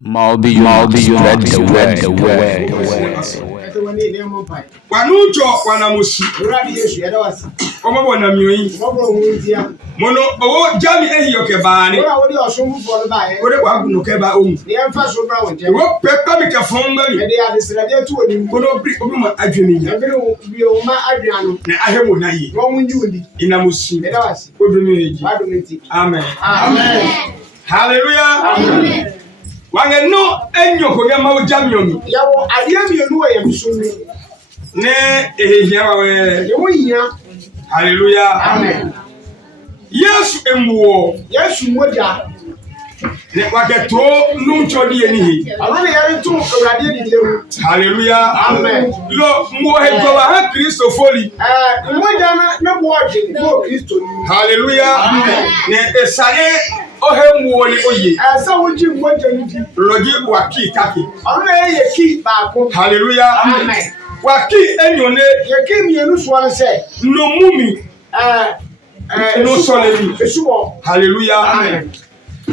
Malby, spread the word. Wanucho wanamusi. Omo bona miyi. Mono owo jami ehiyo kebani. Ode kwa gunu keba omu. Wo pepa mi ka fonga mi. Kono bri obi ma adweniya. Na ahemo na yi. Inamusi. Odumi eji. Amen. Hallelujah. Amen. Wange no enyo ko yama o jamiomi. Yawo adiami enu e yamsumi. Ne ehia wa we. Hallelujah. Amen. Yesu emuwo. Yesu moja. Ne waketo nuncho di enihi. Awale yari tu awrade di lewu. Hallelujah. Amen. Lo mo hejo wa ha Kristo foli. Moja na bo odi bo Kristo ni. Hallelujah. Amen. Ne esare ohemu ni oye. Asa woji moja ni. Loji waki kaki. Awale ye ki baako. Hallelujah. Amen. Waki enyone Ye ki mienu so an se. No mumi. No solemi. Esubo. Hallelujah. Amen.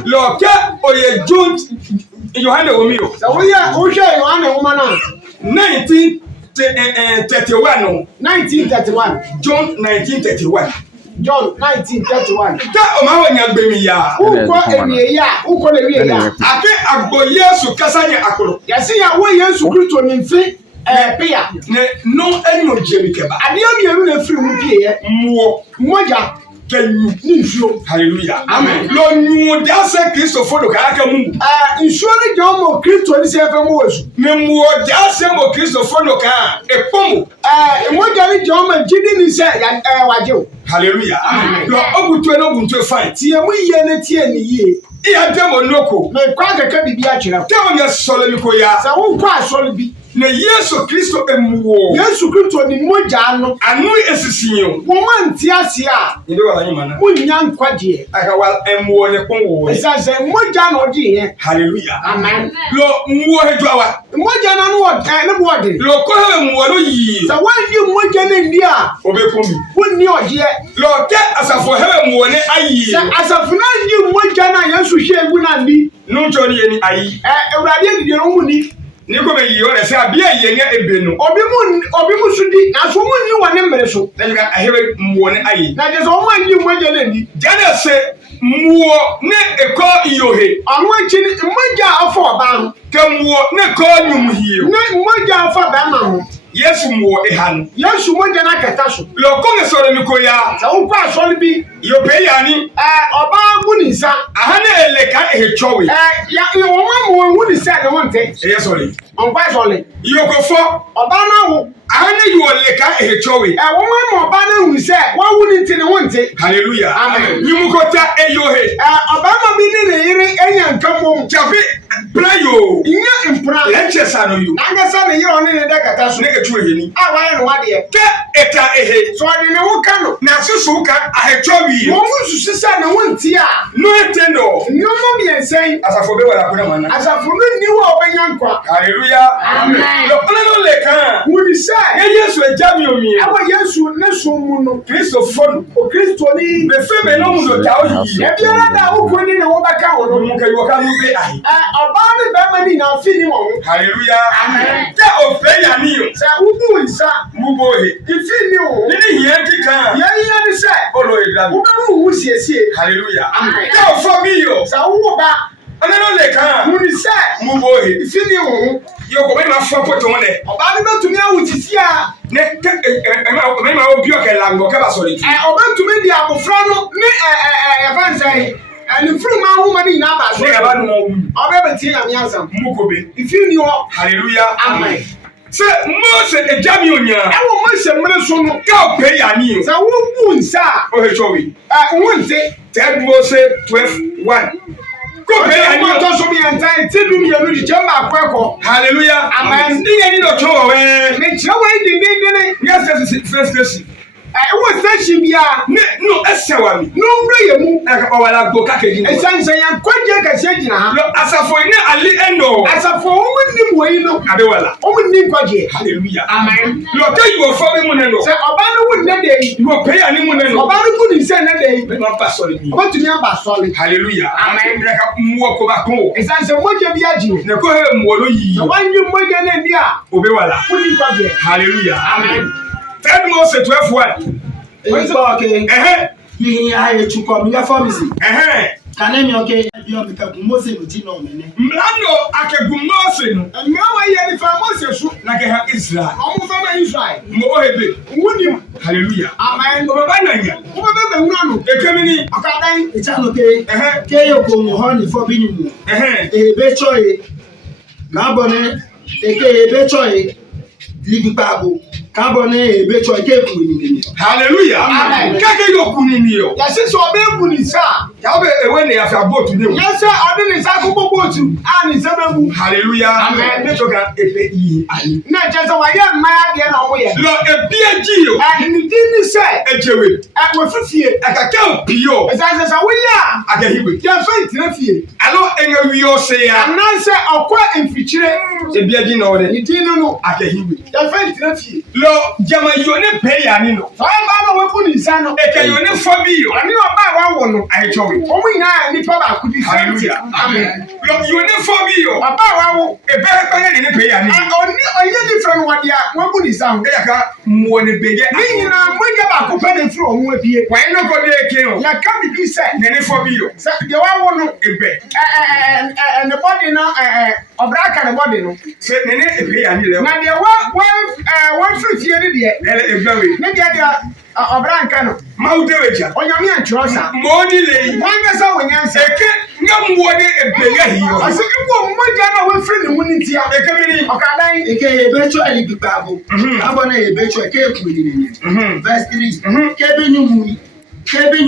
Lo ke oye John Yohane Omio. Sa woya wo hwe Yohane Woma na 1931. 1931. John 1931. John 1931. Ta o ma wonya gbemi ya. Uko eniye ya, uko le wiye ya. Ake agbo Yesu kasanye akoro. Yesi ya wo Yesu Kristo ni mfi pia. Ne no enyo jemi keba. Ade amienu na firi mu pie Muo moja kenyu ni nsuo. Hallelujah. Amen. Lo nyu da se Kristo fodo ka aka mu. Nsuo ni jo mo Kristo ni se fe mo wesu. Ne muo da se mo Kristo fodo ka epomo. Moja ni jo mo jidi ni se waje o. Hallelujah. Amen. Lo ogutu no guntu fine. Tie mu ye ne tie ni ye. Iya demo noko. Me kwa kaka bibi a kira. Te onya solo mi ko ya. Sa wo kwa solo bi. Ne Yesu Kristo emuwo. Yesu Kristo ni moja no. Anu esisiyo. Wo man ti ase a. Inde wala nyima na. Munya nkwaje. Aka wal emuwo ne konwo. Isa se moja no di ye. Hallelujah. Amen. Lo muwo hedwawa. Moja na no ne bo de. Lo ko he muwo no yi. Sa wan di moja ne ndi a. Obekomi. Wonni oje. Lo ke asafo he muwo ne ayi. Sa asafuna ndi moja na Yesu hwe egu na ndi. Nuncho ni eni ayi. Ewrade di no mu ni. Ni ko be yi o le se abia ye nya ebenu. Obi mu sudi na so mu ni wone mmere so. Na ga ahebe muwo ne ayi. Na je so mo ndi moja na ndi. Jana se muwo ne eko iyohe. Anu achi ni moja afọ ọba ho. Ke muwo ne ko nyum hiyo. Ne moja afọ ba ma ho. Yesu muwo ehanu. Yesu moja na keta so. Lo ko ne soro mi ko ya. Sa wo kwa so bi. Yo pe ya ni. Ọba mu ni sa. Aha na ele ka ehechowe. Ya wo ma mu hu ni sa de wonte. Eye sorry. On kwa so le. Yo ko fo. Ọba na wo. Aha na yo le ka ehechowe. Wo ma mu ọba na hu sa wa hu ni ti ne wonte. Hallelujah. Amen. Yimu ko ta eyohe. Ọba ma bi ni ne yire enya nkamo. Chafi playo. Inya impra. Lenche sano yu. Anga sa ne yire oni ne de keta so. Ne etu eheni. Wa ye no wade. Ke eta ehe. So de ne wo ka no. Na susu ka ahechowe. Wo mu susu sa na wonti a. No etendo. Ni o mo mi ensen. Asafo be wala kuna mana. Asafo ni wo obenya nkwa. Hallelujah. Amen. Lo ono le kan. Wudi sa. Ye Yesu ejami omi. Awo Yesu ne so mu no. Kristo fonu. O Kristo ni. Be fe be no mu no ta o yi. E biara da wo ko ni ne wo baka wo no. Mu ka yo ka mu be ahi. Oba mi be ma ni na fi ni wo. Hallelujah. Amen. Ke o fe ya ni o. Sa ubu isa. Mu bo he. Ifi ni wo. Ni hiye ti kan. Ye ni ni se. Olo edra. Wo be mu wu siesie. Hallelujah. Amen. Ke o fo mi yo. Sa wo ba. Ono le kan. Mu ni se. Mu bo he. Ifi ni wo. Yo ko me ma fo poto won le. Oba mi betumi awutiti a. Ne ke me ma obi o ke lango ke ba so le. Oba tumi di abofra no ni efansai. Ani furu ma hu ma ni na ba so. Ne ba no mo. Oba beti ya mi ansam. Mu ko be. Ifi ni wo. Hallelujah. Amen. Se Mose ejami onya. E wo mo se mre so no. Ka o pe ya ni o. Sa wo bu nsa. O he chowi. Wonte. 3 Mose 12:1. Ko pe ya ni mo to so mi entai ti du mi enu di jamba akweko. Hallelujah. Amen. Ni ni do cho we. Me chira we di. Yes, first was station bia no esewami no mbre yemu o wala go ka keji esanse yan kwaje ka sejina ha lo asafo ni ali eno asafo omunnim we no abewala omunnim kwaje hallelujah amen lo ke you for me mu ne no se oba no wun na dey you pay ani mu ne no oba no kuni se na dey me ma pa sori mi oba tumi aba sori hallelujah amen reka muwo ko ba ko esanse moje bi aji ne ko he muwo lo yi so wanyu moje na ni a obewala kuni kwaje hallelujah amen third Moses 12:1 okay hi aye chukwa mi ga pharmacy kanemi okay yo mi ka Moses no ti no mene mlando akegu Moses no mmewa ye ni fa Moses su na ke ha Israel omo fa ma Israel mo hebe wunim hallelujah amen o baba nanya o baba be wura no ekemini akadan e cha no ke yo ko mo ho ni fo bi ni mu be choye na bone e be choye libi babu ka bone e be choye ke ku ni hallelujah kake yo ku ni yo ya se so be ku ni sa ya be ewe ne afa boat ni ya se odi ni sa ko boat a ni se be bu hallelujah amen ne to ga epe yi ani na je se wa ye ma ya de na wo ye lo ebi eji yo ni din ni se ejewe we fifie akaka pio esa se wo ya agahiwe ya fe tire fie alo enye wi o se ya na se okwa emfichire ebi eji na ore ni din no agahiwe ya fe tire fie lo jama yo ne pe ya ni no so ba no we ku ni sa no eke yo ne fobi yo ani oba wa wo no ayechowe omu ina ni pa ba ku di hallelujah amen lo yo ne fobi yo baba wa wo ebe pe ne pe ya ni oni onye di friend wa dia wo ku ni sa e ya ka mo ne beje ni na mo je ba ku pa de fro omu abie wa ino ko de ke o ya ka bi se ne fobi yo se de wa wo no ebe the body no obra ka the body no se ne ebe ya ni le na de wa fruit ye ni de ele ebe we ne de obra nka no ma u de weja onyame antro sa mo ni le wanga sa wonyansa eke nga mo de ebe ya hiyo asiki wo mo ja na we free ni woni tia eke bi ni okadan eke ebe choye libi babu ka bone ebe choye ke ku ni verse 3 ke bi ni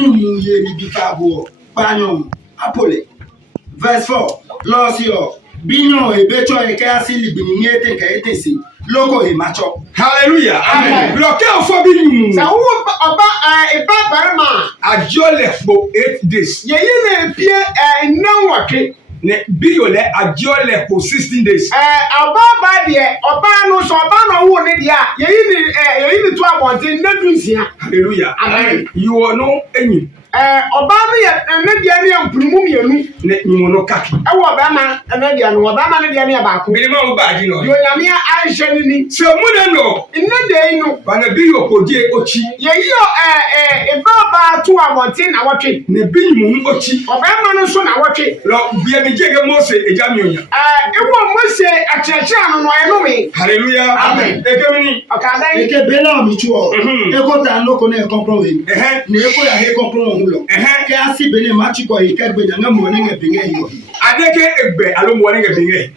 mu ye libi babu panyo apole verse 4 losio binyo ebe choye ke asili bi ni ete ka ete si logo e macho hallelujah amen lo ke fobi ni sa wo oba eba barma ajole for 8 days ye yi na pie nanwake ne bio le ajole for 16 days oba ba de oba no so oba no wo ne dia ye yi ni to abonte na dunsia hallelujah amen you no enyi oba no ye ne dia ne ampurumu mienu ne nyimo no kaki e wo ba ma ne dia no oba ma ne dia ne ba ko bi ma wo ba ji no yo nyame a hye ni se mu ne no ne de no ba na bio ko die ochi ye yi eba ba to abonte na wotwe ne bi nyimo ochi oba ma no so na wotwe lo bia mi jege Mose eja mi onya ewo Mose akyerɛkyerɛ no no ɛno me hallelujah amen ekemini akadan eke be na mi chuo eko ta no ko na e compro we ne eko ya he compro ho lo ke asi be ne ma chi ko e ke be na mo ne nge binge yo adeke egbe alo mo ne nge binge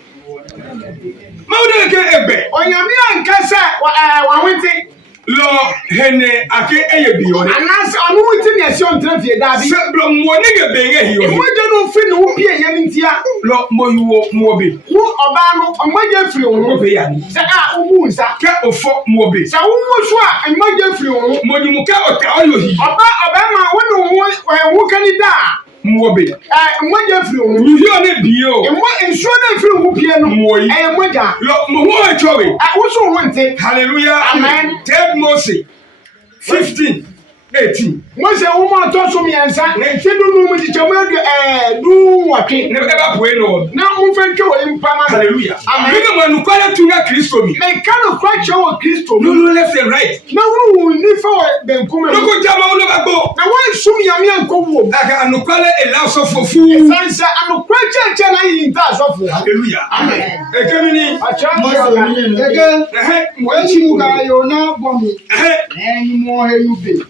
ma wo de ke egbe onyame anka sɛ wa wete lo hene ake eye bione anase ɔno wuti ne ɛsɛ ɔntra fie da bi se bro mo ne nge binge hiyo mo je no fi ne wo pie ye ne ntia lo mo yuwo mo bi wo ɔba no ɔmagye firi wo mo ho be ya ni sɛ wo nsa ke ofo mo bi sɛ wo mo so a ɔmagye firi wo ho mo ni mo ke ota oyo hi ɔba ma wo ne wo kani da mo bi ɔmagye firi wo ho ni hiyo ne bio mo nsuo na firi wo pie no mo yi mogya lo mo ho echowe wo so wo nte hallelujah amen third Mose 15:18 Mose wo mo to so miensa na fidu no mu di chamo du watwe ne eba poe no na mo fentwe wo impama hallelujah amen me no manu kwala tunga Kristo mi me kanu kwache wo Kristo no no left and right na wo ni fa wo benkume no ko jama wo no bagbo na wo sum yame anko wo aka anu kwala ela so fofu sansa anu kwache na yi nta sofo hallelujah amen ekemini Mwachi mga yona bomi Nengi mohe yube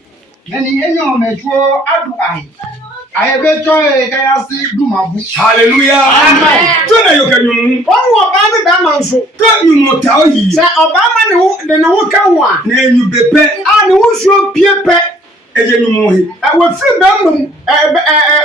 Neni enyo mechuo adu ahi Ayebecho kayasi dumabu hallelujah amen tuna yo kanyum wo ba me da manso ka nyum ta oyi sa obama ne ne wo ka wo a na enyu bepe a ne wo suo pie pe eje nyum he wo free ba mum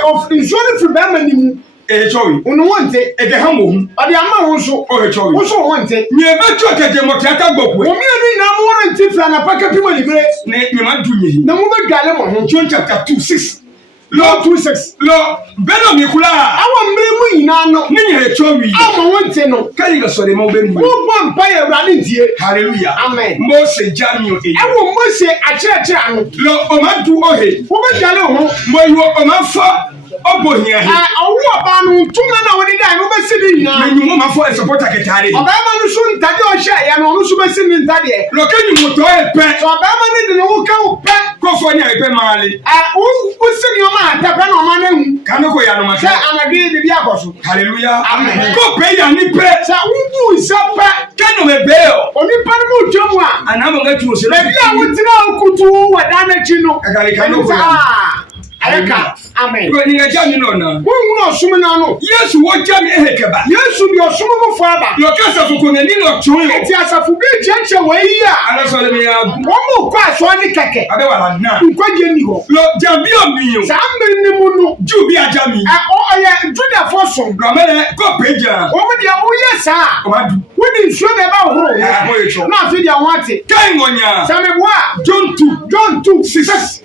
of insurance free ba ma ni mu e chowi unu wonte e ke hamo hu odi ama wo so o e chowi wo so wonte nye be cho ke mo tiaka gbokwe wo mi enu na mo ran ti fra na paka pi mo libere ne me ma dunye na mo be dwale mo ho John chapter 2:6 lo 2:6 lo beno mi kula awo mbre mu nyina no ne nye chowi awo wonte no kani ga sore mo be mu wo bom pa ye urade ntie hallelujah amen Mose jamio e awo Mose akire ano lo o ma du ohe wo be dwale ho mo yo o ma fa obo hia he owo oba no tuma na woni dai no be sidi nyina me nyu ma fo e supporter ketare oba ma no so ntade o hye ya no no so be sidi ntade lo kenyu mo to e pe so oba ma ne de no wo ka wo pe ko fo nya e pe mali wo sidi o ma ta pe no ma na hu kanu ko ya no ma se anade bi akoso hallelujah Amen. ko pe ya ni pe sa wo bu se pe kanu me be o oni pa no mo twamu a anamo ngatu se na bi a wo tira okutu wadana chi no Kanu ko ya aleka amen ko ni ga ni no na wo hu osum na no Yesu wo jam ehekeba Yesu bi osum mo fo aba lo ka sa fuko ne ni no tun yo ti asafu bi cheche we yi a ala so le mi ya wo mo kwa so ni keke abe wala na nkwaje ni ho lo jam bi o mi yo sa mbe ni mu no ju bi ajami o ye juda fo so lo mele ko peja wo mo dia wo ye sa o ma du wo di nsuo be ba horo ho ye cho na fi dia wate kai ngonya sa me boa John 2:6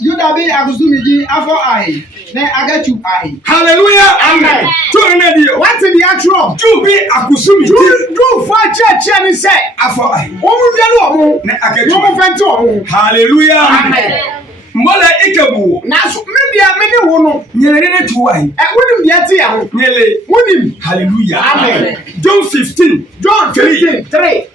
Yuda bi agusumiji afọ ahi ne agachu ahi. hallelujah Amen. to ne dio wate dia tro ju bi akusumi du fo cheche ni se afọ ai wo mu wiale o mu ne wo akechu mu fenti o mu hallelujah amen mole ikebu na so me dia me ni wo no nyere ne tu ai wonim dia te ya ho nyele wonim hallelujah Amen. John 15 John 15:3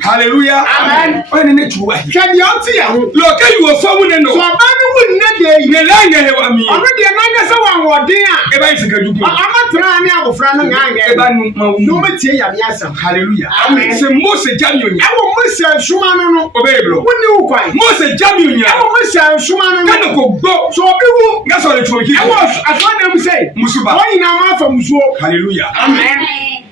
hallelujah Amen. When ne tu ai hwe dia o te ya ho lo kai wo famu ne no so ba mi wo nne dia yi ne la nya he wa mi ono dia na nga se wa ngode a e ba isika jugu ama tra ni abofra no nga nga e ba nu ma wu no metie ya mi asam hallelujah Amen. se Mose jamio nya awo Mose suma no no obeyeblo woni wo kwan Mose jamio nya awo Mose suma no no kana ko gbo so obi wo nga so le tu ki awo aso na mu sei musuba wo ina ma fa musuo hallelujah amen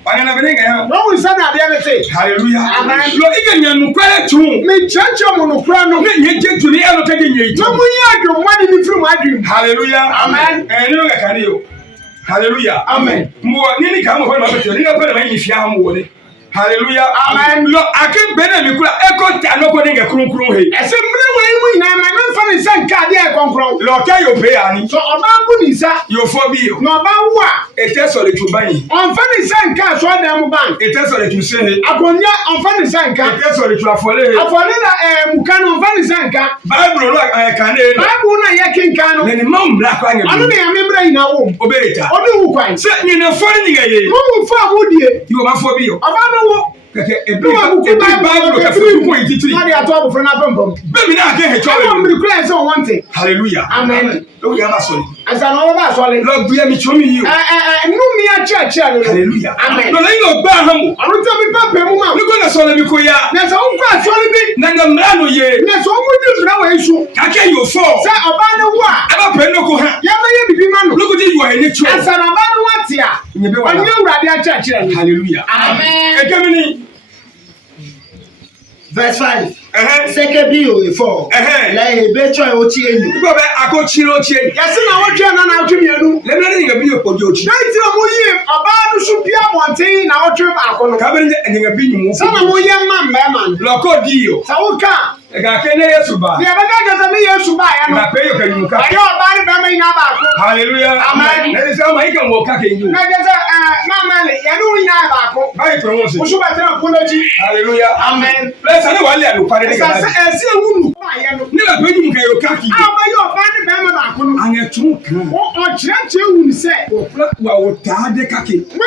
Bana na benega ya wo wu sa na dia ne sei hallelujah Amen. lo iga nya nu kwale tu me chacha mo no kra no ne nye je tu ni eno te ge nye no mu ya adwo mani ni firi mu adwum hallelujah Amen. ni nga kane yo hallelujah Amen. mo ni ka mo fa ma beto ni nga pa na nyi fia mo ne hallelujah Amen. lo ake bena mi kula eko ta no ko ne nga kurun he ese mre we mu ina ma na fa ni se nka dia e konkron lo ka yo pe ani so oba bu ni sa yo fo bi yo no oba wo a ete so le tu bayin on fa ni se nka so da mu ban ete so le tu se he akonya on fa ni se nka ete so le tu afole he afole na muka no on fa ni se nka bible lo kane bible na ye kinka no le ni mam la kwa nya anu na ya membra ina wo obeta obi wu kwan se ni na fo ni ga ye mo mu fa mu die yo ma fo bi yo oba no wo keke no wa ku bible ka fi ku ititiri na dia to abu fo na pempom baby na ke he awo chowe mbiri kura se o wante hallelujah Amen. lo ya ma so asa no ba so le lo gbe mi chomi yi o nu mi a church no hallelujah Amen. lo le yo gba hamu anu te mi papa mu ma ni ko na so le mi ko ya na so un kwa so le bi na nga mra no ye na so mu di mra wa isu ka ke yo fo se oba ne wo a aba pe no ko ha ya ma ye bibi ma no lo ko di yo he ni cho asa na ba no wate a Nye be wala. onye urade a church no hallelujah Amen. e ke mi ni verse 5 eh bi o efo la ebe cho o ti enu ko be akochiro chie ya se na wo twa na atwe mienu le mi ni nga bi yo pojo chi na ti mo yi oba no so bia monten na wo twe ba ko no ka be ni nga bi ni mu se na mo ye ma mba ma no lo ko di yo sa wo ka e ga ke ne yesu ba ni abaga gaza ni Yesu ba ya no na pe yo ka ni ka ayo oba ni ba ma ina ba ko hallelujah Amen. na se ma ika mo ka ke nyu na gaza na ma le ya no ina ba ko bai ko mo se wo so ba tira ko loji hallelujah Amen. le sa ne wale anu pare ni sa ga se esi ewunu ba ya no ni la pe nyu ka yo ka ki a ba yo oba ni ba ma ba ko no anye tu kan o chire ewunu se wa o ta de ka ke mo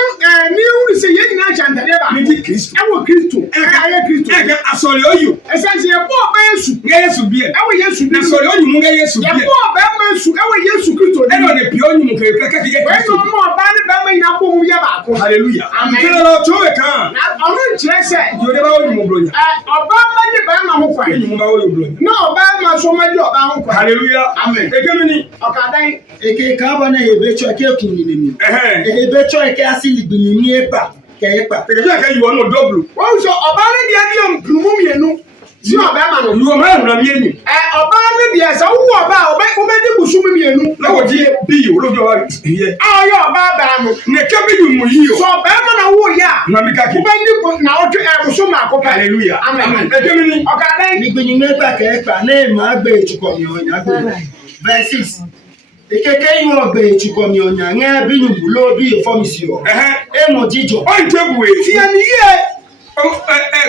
ni ewunu se ye nyina chantade ba ni di kristo ewo Kristo aye Kristo e ga asori oyo esense ye bo ba Yesu nga yesu bie ewo Yesu na sori oyo mu nga yesu ye bie bo ba ma Yesu ewo Yesu Kristo e no ne pio nyu ka yo ka ke we kristo no mo oba ni ba ma ina bo mu ye ba ko hallelujah Amen. kele lo to e kan na onu chire se yo de ba o nyu mo bronya ọba ma ni ba ma ho kwan nyu mo ba o yo bronya na ọba ma so ma di ọba ho kwan hallelujah Amen. e ke mi ni ọkadan eke ka ba na ebe cho ke kun ni ni ebe cho ke asili gbini ni epa ke epa e ke ja ka yo no double wọ́n sọ ọba ní di ẹni ọ̀mpùnmú mìínú Si ọbẹ̀ma no. You man na me ni. Ọba mi bi esa wo ọba obedi busum mienu. Na wo di bi yo lo jo here. Ayo ọba ba no. Ne ka bi mu yi yo. So ọbẹ̀ma na wo ya. Na mi ka ki. Obedi na o busum akopa. Hallelujah. Amen. E kemi ni. Okay then. Ni gbinyin meta ke pa na ma gbe chuko mi onya gbe. Verse 6. Ekeke yin ogbe chuko mi onya nge bi nu bulo bi fo mi si o. Emo jijo. O ntebu e. Ti ani ye.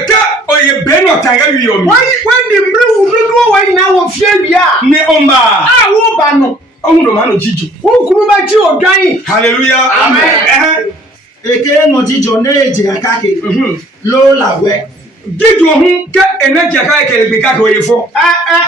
Ka oye beno tanga wi yo mi. When the blue do when na wo fie wi a. Ne omba. Wo ba no. Ohun do ma no jiju. Wo kuru ba ji odwan. Hallelujah. Amen. Eke emo jijo na eje akake. Lo lawe. Jiju ohun ke energy aka ke gbe ka ko ye fo.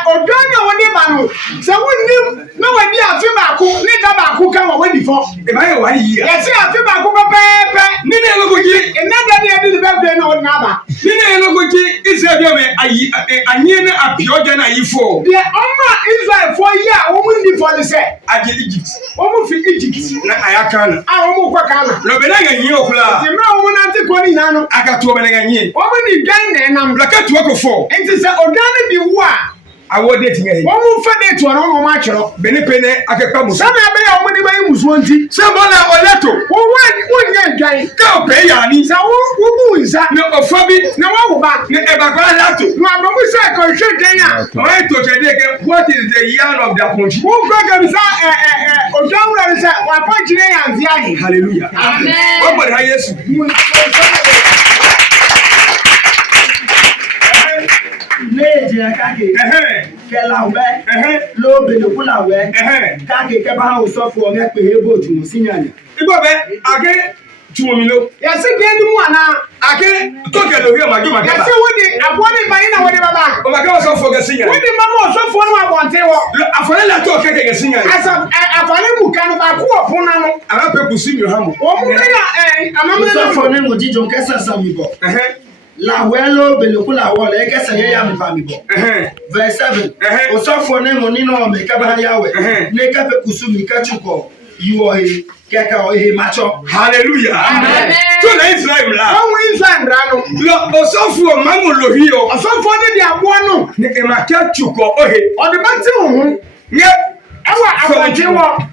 Odwan na wo ni ba no. Se wo ni na wa bi afi ba ko ni ka ba ko ka wo di fo. E ba ye wa yi ya. Ye se afi ba ko pepe. Ni ne lo goji. Na da ni di be be na o na ba. Ni ne lo goji Israel bi o me ayi anye na apioja na yi fo. The Oma Israel for ya wo mu ni for the say. Aje Egypt. Wo mu fi Egypt. Na ayaka na. Wo mu kwa Kana. Lo be na ganyi okula. Ti mra wo na ti ko ni na no. Aka to be na ganyi. Wo mu ni gan na nam. La ka to ko fo. Enti se odan bi wo a. Awo date ngai. Wo mu fa date wo na wo ma kyero. Be ni pene akekpa musu. Sabe be ya wo ni ba yi musu nti. Se bo na oleto. Wo nya gan. Ka o pe ya ni. Sa wo bu nsa. Ne ofa bi Na wo ba. ne e ba kwa lato. No abamu se ko hwe dan a. Why to tede ke what is the year of the punch? Wo ko ga bi sa odan wura bi sa wa pa kire ya nzi ahi. Hallelujah. Amen. What about Yesu? Na eje akake. Ke lawe. Lo bele ku lawe. Kake ke ba o so fu o nge pe ebo tun si nyanya. Igbo be age tuomi lo. Ya se ge ni mu ana. Age to ke lo ri o majo Ya makaba. se wo ni abo ni ba ina wo ni baba. O makaba so fo ge sinya. Wo ni mama so fo no abonte wo. Afole la to ke ge sinya. Asa afale mu kan ba ku opun na no. Ara pe ku si mi ha mo. Wo mu na amama So na for na mo jijo ke sasa mi bo. Lawe lo bele ku lawe le ke se ya mi pa mi bo. Verse 7. O so for na mo ni no me ka ba yawe. Ne ka pe kusu mi ka chuko. You are ke ka o he macho. Hallelujah. Amen. To na Israel la. wo Israel ra no. Lo o so fu o mamu lo hi o. So fo ni dia abo no. Ne e ma ka chuko o he. O de ba ti wo ho. Nye Ewa abonte wo.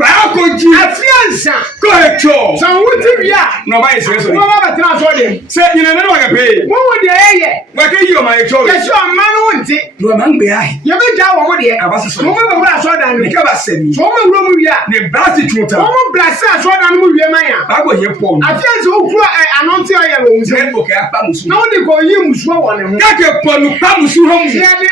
ba ko ji. Afiansa. Ko he cho. So wo ti bia. No ba Israel so. Wo ba tra so de. Se ina na wa ga pe. Wo wo de eye. Wa ke yi o ma e cho. Ye so ma no nti. No ma ngbe ai. Ye be ja wo mo de. Aba se so. Wo be wura so dan Ni ni. ka ba se mi. So mo wura mu wia. Ne ba ti tuta. Wo mo blase so dan mu wie man ya. Ba go ye po. Afiansa wo kura anonti oye wo nse. Ne o ke apa musu. Na wo de ko yi musuo wo ne ho. Ka ke po nu pa musu ho mu. Ye de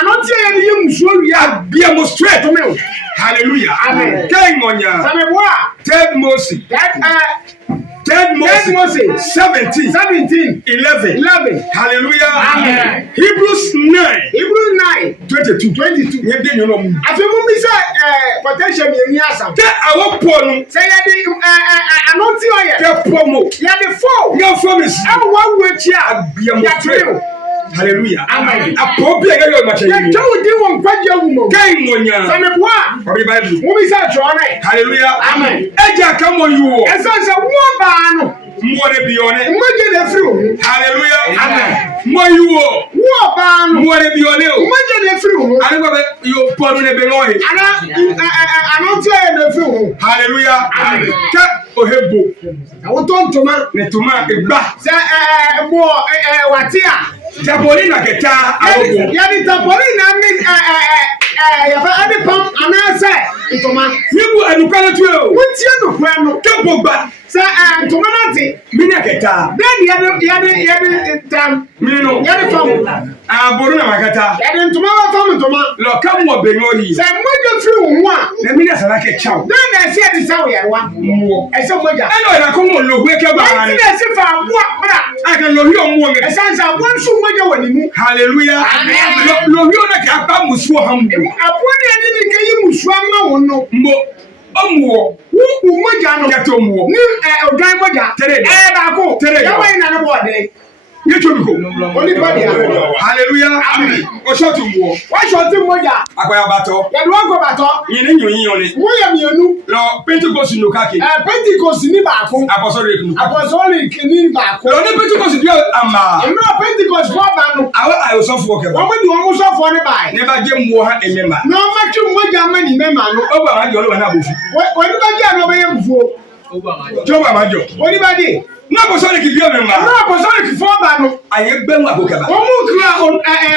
anonti oye ni yi musuo wia. Bia mo straight. To me. Hallelujah. Amen. Kai ngonya. Sabe boa. Ted Moses. Ted Moses 17 11. Hallelujah. Amen. Hebrews 9 Hebrews 9 22. Nye bi nyo no mu. afi mu bi se potential mi ni asam. Ke awo po no. Say ye de anonti oye. Ke po mo. Ye de four. Nye promise. E wo wu echi a. Bia mo Ya straight. true. Hallelujah. Amen. Apo bi ga yo ma che Ye yi. tawo di won kwaje wu mo. Kai ngonya. Sabe boa. Obi Bible. Mu bi se tro ne. Hallelujah. Amen. Eja ka mo yu o. Esa se wo ba no. Mo ne bi one. Mo je de free o. Hallelujah. Amen. Mo yu o. Wo ba no. Mo ne bi one o. Mo je de free o. Ani ko be yo po no ne be no he. Ana anonti oye de free o. Hallelujah. Amen. Ka ohebo Awo to ntoma. ne tuma egba. Se mo wati a. Jaboni na keta awobo. Ya di tapori na mi ya fa ade pam anase ntoma. Yibu anukale tu o. Wuti no kwa no. Kebo gba. Se ntoma na ti. Mi na keta. Den ya de tam. Mi no. Ya de fam. Aboru na makata. Ya de ntoma wa fam ntoma. Lo kam wo benyori. Se moja firi wo a. Na mi na sala ke chaw. Den na se di sa wo yarwa. Mo. E se moja. Eno ina ko mo lo hwe ke ba Ba ni. ti na se fa aboa bra. Aka lo hi omo E nge. san sa aboa nso moja wani mu. Hallelujah. Amen. Lo hi ona ka pa musu ha mu. Aboa de ni ke yi musua ma wo no. Mo omo. Wo moja no. Keto mo. Ni odan moja. Tere. Ba ko. Tere. Ya wa ina no bo de. Nye to mi ko. Onipa dia. Hallelujah. Amen. O short mo. Wa short moja. Akwaya bato. Ya do ko bato. Yin ni yin oni. Wo ya mienu. Lo Pentecost no kake. Pentecost ni baako. Apostolic no. Apostolic ni baako. Lo ni Pentecost dia ama. Emra Pentecost fo ba no. Awo so fo ke ba. Wo di wo so fo ne ba. Ne ba je mo ha emema. No ma twu moja ma ni mema no. O ba ma je Oluwa na bofu. Wo ni ba je no be ye bufuo. Joba ma jo. Wo ni ba de. Na Apostolic dia mema. Emra Apostolic fo ba no. Aye gbe mu abokaba. Wo mu kra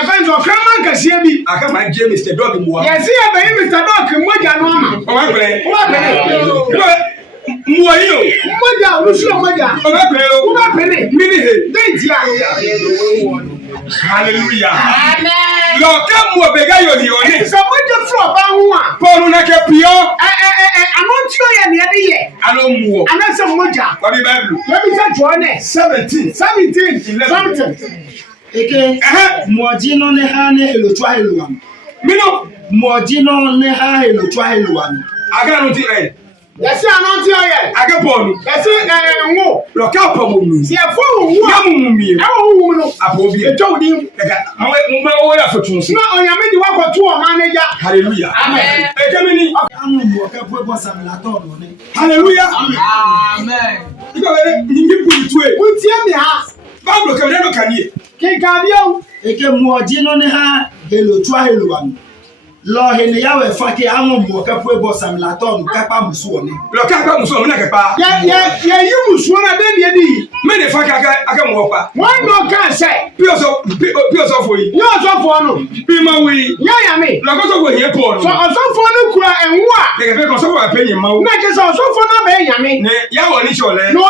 fans of Kraman kasie bi. Aka ma je Mr. Dog mo. Yes, e be Mr. Dog moja no ama. O wa pere. Wo ba pere. Mo yi o. Moja, olusu moja. O ba pere o. Wo ba pere. Mini he. Dentia. Hallelujah. Amen. Lo ka mu obega yo hi oni. So moja fro ba ho a. Paul na ke pio. Anontio ye ne de ye. Alo mu o. Anase moja. Wa bi Bible. Let me say John 17. 17 something. Eke mojino ne ha ne elotwa eluwan. Mino. Mojino ne ha elotwa eluwan. Aga no ti Yes, anontio ye. Aga Paul. Yes, ngo. Lo ka pa mo mu. Si e fo wo. Ya mu mi. E wo no. Apo bi. E to di. Eka ma wo ya fotun si. Na onyame di wa kwato o manager. Hallelujah. Amen. Ejemini. Anu mo ka po bosa mlato no ne. Hallelujah. Amen. Iko wele nyingi pulitwe. Untie mi ha. Bible ka no kanie. Ke ka biao. Eke mojino ne ha elotwa eluwan. Lo he ne yawe fake anu mo ka po bosa mlato no ka pa musu oni. Lo ka pa musu o me na ke pa. Ya yi musuo na de de di. Me ne fa ka aka mo pa. One no can say. Pio so fo yi. Yo so for no. Bi ma wi. Ya me. Lo ko so fo ye Paul. So so for no kura enwo a. Ke fe ko so fo pa yin ma wo. Na je so for no be ya me. Ne ya wo ni chole. No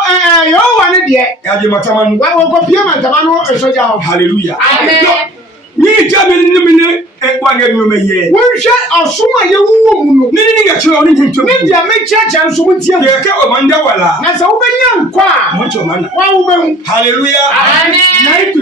yo wa ne de. Ya je matama nu. Wa wo ko pie mantama no soja ho. Hallelujah. Amen. Ni jamini ni kwa nge mi o me ye. Wo hwe osoma ye wuwo mu no. Ni ga chiro ni hinto. Ne dia me cheche nso mu tie. Ye ke o manda wala. Na sa wo benya nkwa a. Mo cho mana. Wa wo be. Hallelujah. Amen.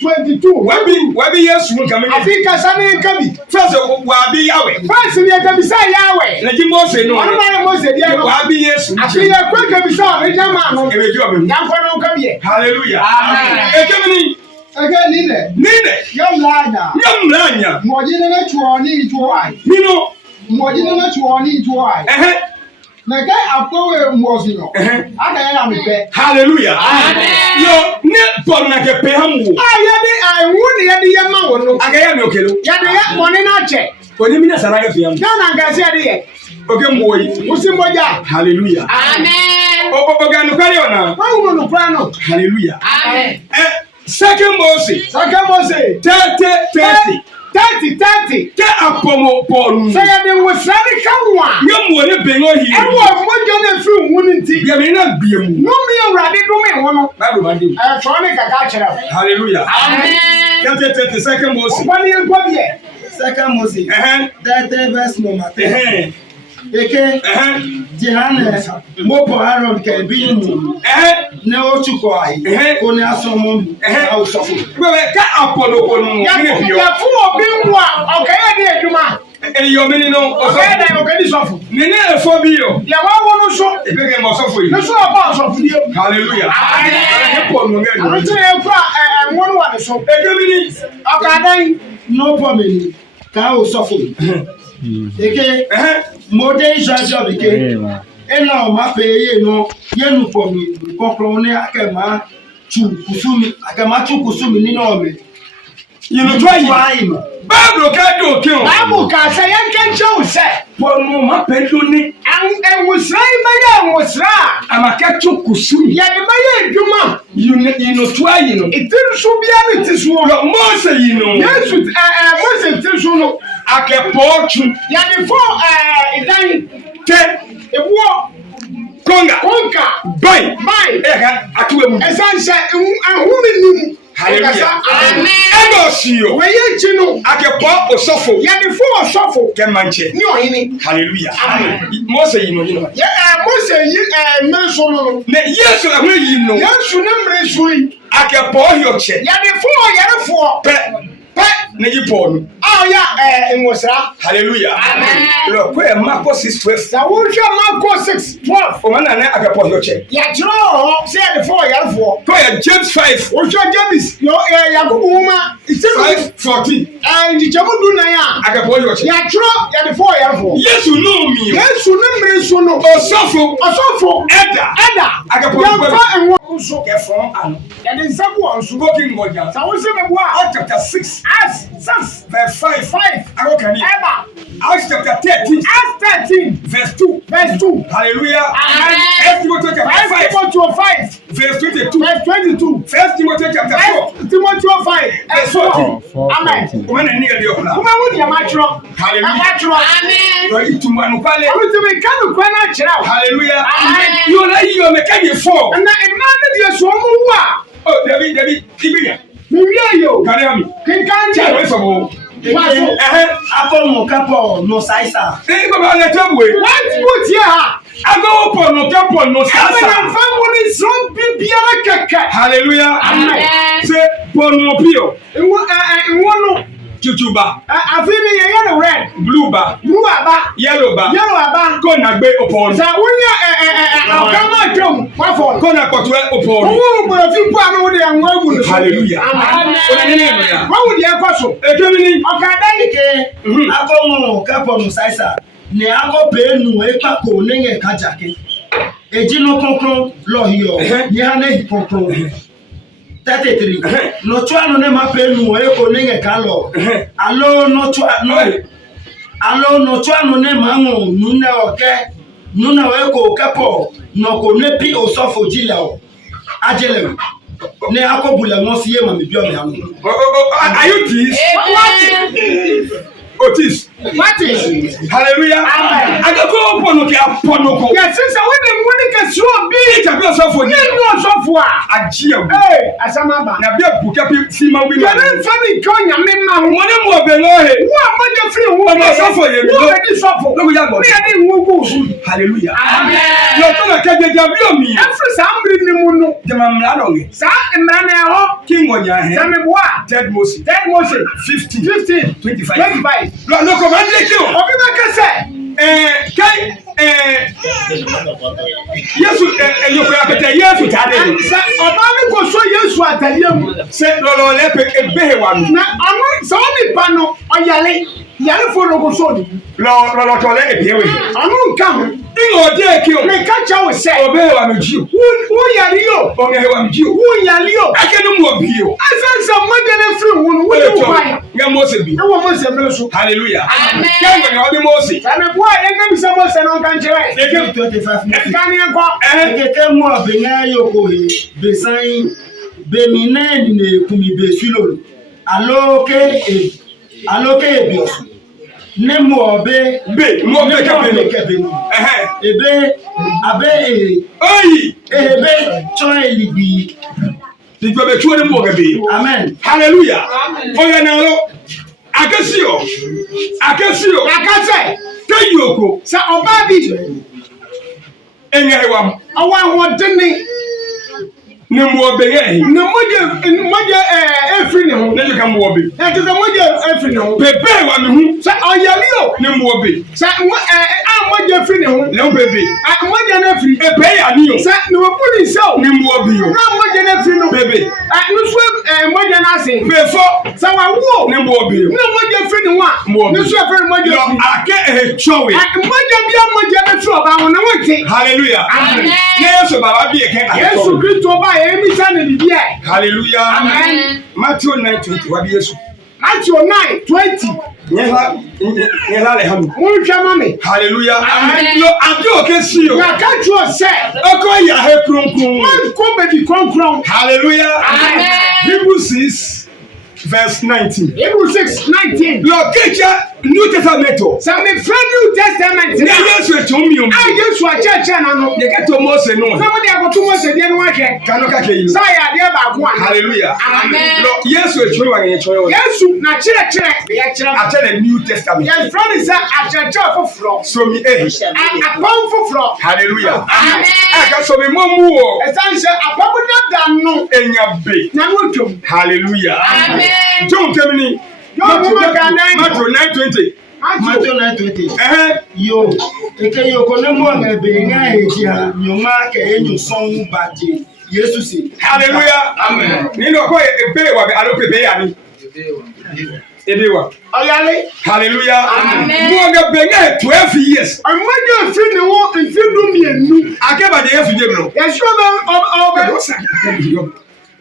9:22. Wabi Yesu nka me. Afrika sane kabi. First wabi yawe. First ni kabi sa yawe. Na ji Mose no. Ono na Mose dia no. Wabi Yesu. Afi ya kwa kabi sa o jama no. Ebe ju abe. Ya kwa no kabi e. Hallelujah. Amen. Ekemini. Ege nine. Nine. Yomlanya. Nyamranya. Mojine na chuoni chuai. Mino. Mojine na chuoni chuai. Na ga apowe mwozinyo. Aka ya mpe. Hallelujah. Amen. Yo ne Paul na ke pe hamu. Ya de ai wu ne ya de ya ma wo no. Aga ya mi okelo. Ya de ya moni na che. Ko ni mi na sana ga pe hamu. Na na ga se de ye. Oke mwoyi. Usi moja. Hallelujah. Amen. O ga no kare ona. Wa wo no pra no. Hallelujah. Amen. Second Mose. Saka Mose. 30. 30. Ke apomo Paul. Say ya de wo sani kanwa. Nyam wo ne bengo hi. E wo moja na firi wu ni nti. Ya me na biemu. No mi awrade do me wo no. Bible man dey. Tronic kaka kire. Hallelujah. Amen. 30 second Mose. Kwani en kwa biye. Second Moses. 30 verse number 10. Eke Jehane mopo Aaron ke bi mu. Ne otuko ai. Ko ni asomo na usofo. Bebe ka apolo ko no. Ya fu obi nwa. Okay ya de adwuma. Yo mini no. Okay na okay di sofo. Ni ne efo bi yo. Ya wa wo no so. Ebege mo sofo yi. No so ba sofo di. Hallelujah. Amen. Paul no ngani. Ano tire en kwa wonu wa ne so. Mini. Okay dan. No problem. Ka usofo. Eke mode Israel bike. Ena o ma pe ye no ye nu po mi kokro ne akema chu kusumi ni no me. You know try. Bible ka do ke o. Bible ka say yan kan chew say. Paul mo ma pe do ni. An wusrai ba ya wusra. Amaka chu kusumi. Ya de ba ye dwuma. You know try you know. Itin so bia ni tiso. Mose you know. Yesu Mose tiso no. Ake Paul chu. Ya de fo idan Te ewo konka bai eka atuwe mu esanse ahumi nim. Hallelujah. Amen. Ego siyo. We ye chino. Ake Paul osofo. Ya de fo osofo. Ke manche. Ni ohini. Hallelujah. Amen. Mose you know. Ya Mose yi menso no. Ne Yesu la you know. Yesu ne mresu yi. Ake Paul yo che. Ya de fo ya de fo. Pe Neji Paul. Oh yeah, in Wasra. Hallelujah. Amen. Look, where Marco 6:12. Now we shall Marco 6:12. For man and I can put your check. Yeah, say the 4 year 4. Where James 5. We shall James. Yo, Yakuma. It's 5:14. And the Jamudunaya. I can put your check. Yeah, the 4 year 4. Yes, you know me. Yes, you know me. So no. Osofo. Edda. I can put your check. So get from and then someone spoken God. so I will say me what? Acts chapter 6. Acts 6 verse 5. I can Emma. Acts chapter 13. Acts 13 verse 2. verse 2. Hallelujah. Amen. First Timothy chapter 5. Timothy 5 verse 22. verse 22. First Timothy chapter 4. Timothy 5 verse 14. Amen. Woman and near the opera. Woman with your matro. Hallelujah. Amen. Lord, you to Manupale. I will say me can go na chira. Hallelujah. Amen. You like you make a fall. Na imani dia so mu wa. Oh, David, Ibiya. Me wie yo. Can you hear me? Kin kan Tell me je. some more. Maso. Akọ̀mọ̀ kápọ̀ no saisa. Think about the table. What put here? I go upon no temple, no Ebe na sasa. family so bibiara keke. Hallelujah. Amen. Say, Bono Pio, Nwono. Chuchuba, Afi mi ye no red. Blue Ba, Blue aba. Yellow Ba, Yellow aba. Kona Gbe upon, Sa wonya akama twom kwafo. Kona Kotwe upon. Owo mo fi po anu de anwa gu. Hallelujah. Amen. Hallelujah. Wa wo de akwaso. Ekemini, Okada Ike akọ̀mọ̀ kápọ̀ no saisa. Ní akọ̀pẹ̀ enu ekpako n'enye kajake. Eji no konkron lọ́hìọ̀ ní hane konkron. 33. N'otu anu ne ma pe enu eko n'enye kalọ. Alo n'otu anu ne ma ŋun nune ọ̀kẹ́. Nune eko kẹ́pọ̀ n'oko nepi osofo jilẹ̀ o. Ajele ne akọ̀bulẹ̀ wọn si ye mami bi ọmọ yanu. are you this? Otis. What is? Hallelujah. Amen. I go upon okay upon oko. Yes, sister, when the can show be Each of yourself for you you. know so far. Ajia. Hey, asamaba. Na bia buka pi sima wi You ma. don't funny going your men now. Mo ne mo be lo he. Who am I free? Who Ọmọ sọfọ yẹ mi Who lọ. already suffer? Lọ́gbọ̀n yà gbọ́. Me and him who go. Hallelujah. Amen. Lọ tó na kẹ́jẹ́ jẹ́ bí omi. Every samri ni mu no. Jẹ́ma mìíràn lọ rẹ̀. Sa imran e ho. Kí n wọ̀nyà hẹ́. Sami boa. Ted Moses. That Moses 15. 25. 25. Lọ kọ̀ máa ń lé kí o. Obi ba kese. Kai Yesu ẹ̀yọ̀kọ̀ apẹ̀tẹ̀ Yesu tàdé ni. Sa ọba mi ko so Yesu ataliye mu. Ṣé lọ́lọ́ lẹ́pẹ̀ ebéhe wà mí? Na anu sa oni pa no oyale. Yale fo no ko so ni. Lọ́lọ́ tọ̀ lẹ́ ebéhe wẹ̀. Anu nka ho. Ìwọ̀n ọdẹ kí o. Me ka cha wo se. Obéhe wà mí jí o. Who yali yo? Ọ̀gẹ̀hẹ̀ wà mí jí o. Who yali yo? Akẹ́ni mu òbí o. Asan sa mo de na free wo no. Wo de wo pa. Ngẹ́ Mose bi. E wo mo se mele so. Hallelujah. Amen. Kẹ́hìn ní ọdún Mose. Sami boa ye ga bi se mo se no kan chere. Eke 25 minutes. Ka ni enko. Ekeke mu ọbịnya yoko he besan bemine ni ekumi besilo aloke ebiosu ne mu ọbẹ Mu ọbẹ kẹbẹ mu Ẹ̀hẹ́. ebe abe Oyi. ebe chọ eligbi Ìjọba bẹ̀ tí wọ́n ní mú ọ̀gẹ̀ bẹ̀. amen. Hallelujah. Oyè náà lọ. Akẹ́sí o. Ya ka se. Kẹ́yìn oko. Sa ọba bi. Ẹ̀yẹ ẹ̀wà mu. Awa ho deni. Ní mu ọbẹ̀ yẹ̀ yìí. Na moje efri ne ho. Ní ẹ̀jẹ̀ ká mu ọbẹ̀. Na te moje efri ne ho. Bẹ̀bẹ̀ ẹ̀wà mi hu. Sa oyali o. Ní mu ọbẹ̀. Sa moje efri ne ho. Lẹ́wọ̀n bẹ̀bẹ̀. Moje na efri. Ẹ̀bẹ̀ yà ni o. Sa no puli se o. Ní mu ọbẹ̀ o. Na moje na efri no. Bẹ̀bẹ̀. Nusu moje na ase. Bẹ̀fọ́. Sa wa wo. Ní mu ọbẹ̀ o. Na moje efri ne ho a. Mu ọbẹ̀. Nusu efri moje Lọ efri. akẹ́ ẹ̀ tsọ́wé. Moje bi moje na efri ọba ho na wo ti. Hallelujah. Amen. Ní Yẹ́sù bàbá bí ẹ̀kẹ́ Yesu Kristo ba ye mi sa ne bibi e. Hallelujah. Amen. Matthew 9:20 wà bí Yẹ́sù. Matthew 9:20. Nyẹ́ ha lẹ̀ ha mi. Mo hwɛ ma me. Hallelujah. Amen. Lọ adé òkè sí o. Na ka tuo sɛ. Ọkọ yà hẹ́ kúrúnkún. Man ko baby kronkron. Hallelujah. Amen. Hebrews 6 verse 19. Hebrews 6:19. Lọ kéjà New Testament o. Sɛ me fɛ New Testament Ní na. Yẹ́sù ètò mi o. A Yesu akyerɛkyerɛ na no. Yẹ kẹ́tọ̀ Mose nù. Sɛ mo de akoto mo sɛ deɛ no wahwɛ. Kánú kàkẹ́ yìí. Sɛ yɛ adeɛ baako a. Hallelujah. Amen. Lọ Yẹ́sù ètò mi wà ní ẹ̀kyọ́ yẹn. Yesu na kyerɛkyerɛ yɛ kyerɛ. Àkyẹ́ the New Testament. Yɛ fɛ ne sɛ akyerɛkyerɛ foforɔ. Somi ehi. Apam foforɔ. Hallelujah. Amen. Ẹ̀ka somi mọ́ mú o. Ɛsan sɛ apam no da no enyabe na wotum hallelujah Amen. John kemini Matthew 9:20 Matthew 9:20 yo eke yo ko ne mo na be nga etia nyoma ka enyu son baje Yesu si hallelujah amen ni no ko ebe wa be alo pepe ya ni ebe wa oyale hallelujah Amen. mo ga be nga 12 years amaje fi ni wo fi dum yenu akebaje Yesu je bro yesu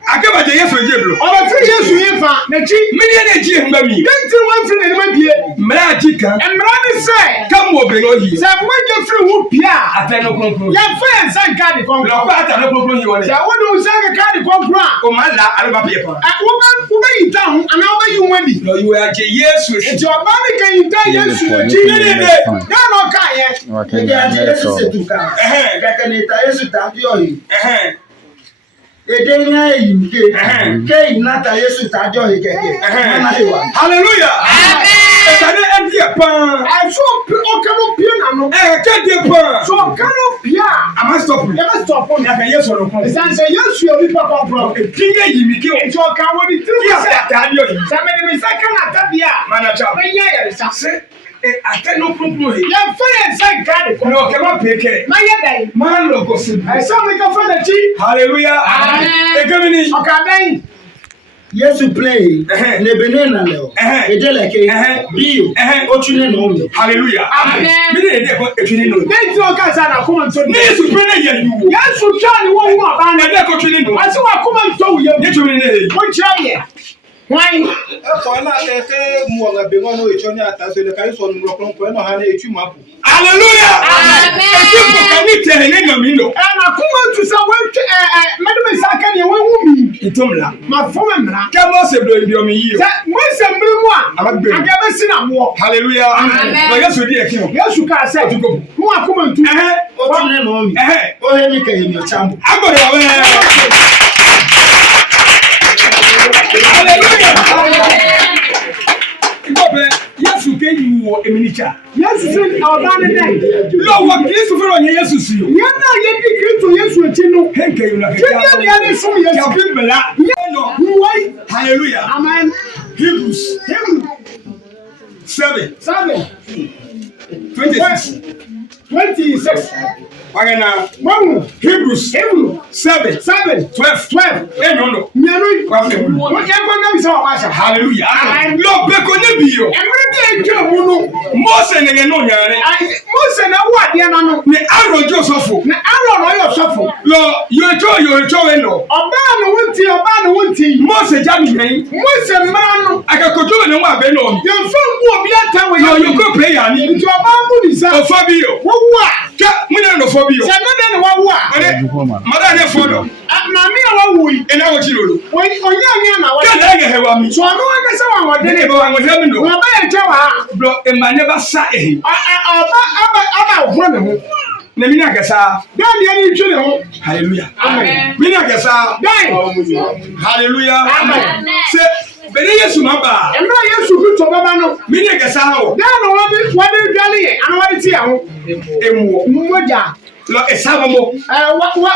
akebaje Yesu je bro oba fi yesu yifa na chi mini na ji hamba mi denti wan fi ni ma bie mra ji kan emra ni se kam mo be no yi se amaje fi wo pia ateno konkro ya fa san ka di kon lo pa ateno konkro yi wole ya wo do san ka di kon kra o ma la alba pe pa wo ba yi ta hu ana ba yi wadi no you are je Yesu eti oba ni kan yi ta yesu chi ni de na no ka ye eke ati Yesu se tuka kaka ne ta Yesu ta bi oyi ede nya yimke ke inata Yesu ta jo keke na iwa hallelujah Amen. etade enti pa so o ka no pia na no ke de pa so ka no pia am I stop ya ba stop on ya ka Yesu ro kon san se yesu yo bi pa kon kinye yimi ke eti o ka wo di tiri ya se ta dio yi sa me ni se ka na ta bia mana cha me nya ya sa se ateno konkro yi ya fa ye san ka di kon no ke ma pe ke ma ye dai man lo go se ai sa me ka fa na chi hallelujah Amen. ekemini o ka ben Yesu play ne benena leo ede like bio ochune no mi hallelujah Amen. mini e de ko etwini no denti o ka sa na kuma nto ni Yesu pe na ye yuwo yesu cha ni wo hu aba na na de ko twini no asi wa kuma nto wo ye ni twini ne wo cha ye why Ẹ̀kọ́ náà tẹ́tẹ́ mu ọ̀gá bẹ̀rẹ̀ náà ìjọ ní àtàṣe lè kárí sọ̀nù rọ̀kọ̀rọ̀kọ̀ ẹ̀ náà hàn ní ètú máa bù. hallelujah Amen. eti ko ka ni te ne ngam no na kuma nto sa wo medeme sa ka ni wo hu mi itomla ma fo me mra ke mo se blo ndi o mi yi o sa mo se mbiri mu a Amagbe. aga be si na mo hallelujah Amen. na Yesu di e kin o yesu ka se mu akuma nto ochune no mi o he mi ka yemi chambu agboro wa we hallelujah igobe Yesu ke yuwo eminicha yesu se oba ne dai lo wa Kristo fero nye Yesu si o ye na ye di kristo yesu echi no henke yu na ke Kenya ni ya ni sum yesu. ya bimbela no why hallelujah amen Hebrews him 7 7 26 26 wagana one Hebrews him 7 7 12 enyono mianu kwa fe wo ye kwa na bi sa wa sha hallelujah Amen. lo be ko ne bi yo emre bi etwa mu no Mose ne no nyare Mose na wo ade na no ni arojo sofo na Aaron no yo sofo lo yo we no oba no wonti Mose jami hen Mose mra no akakojo we ne wa be no ye fo mu obi ata we yo go prayer ni nti oba mu ni sa o fo bi yo wo a ka muna no fo bi yo se na na wo a ade mada ne fo do na me a wo yi ina wo chirolo onya na wo ka na ge hewa mi so no wa se wa wo de ne ne be wa ngwe mi no wo ba ye twa wa bro e ma ne ba sa ehi aba ho ne ho ne mi na gasa dan ye ni twa ne ho hallelujah Amen. mi na gasa dan hallelujah Amen. se bene Yesu maba emra yesu kristo baba no mi na gasa ho dan no wa de dwale ye ana wa de ti ho emuo moja lo esabo mo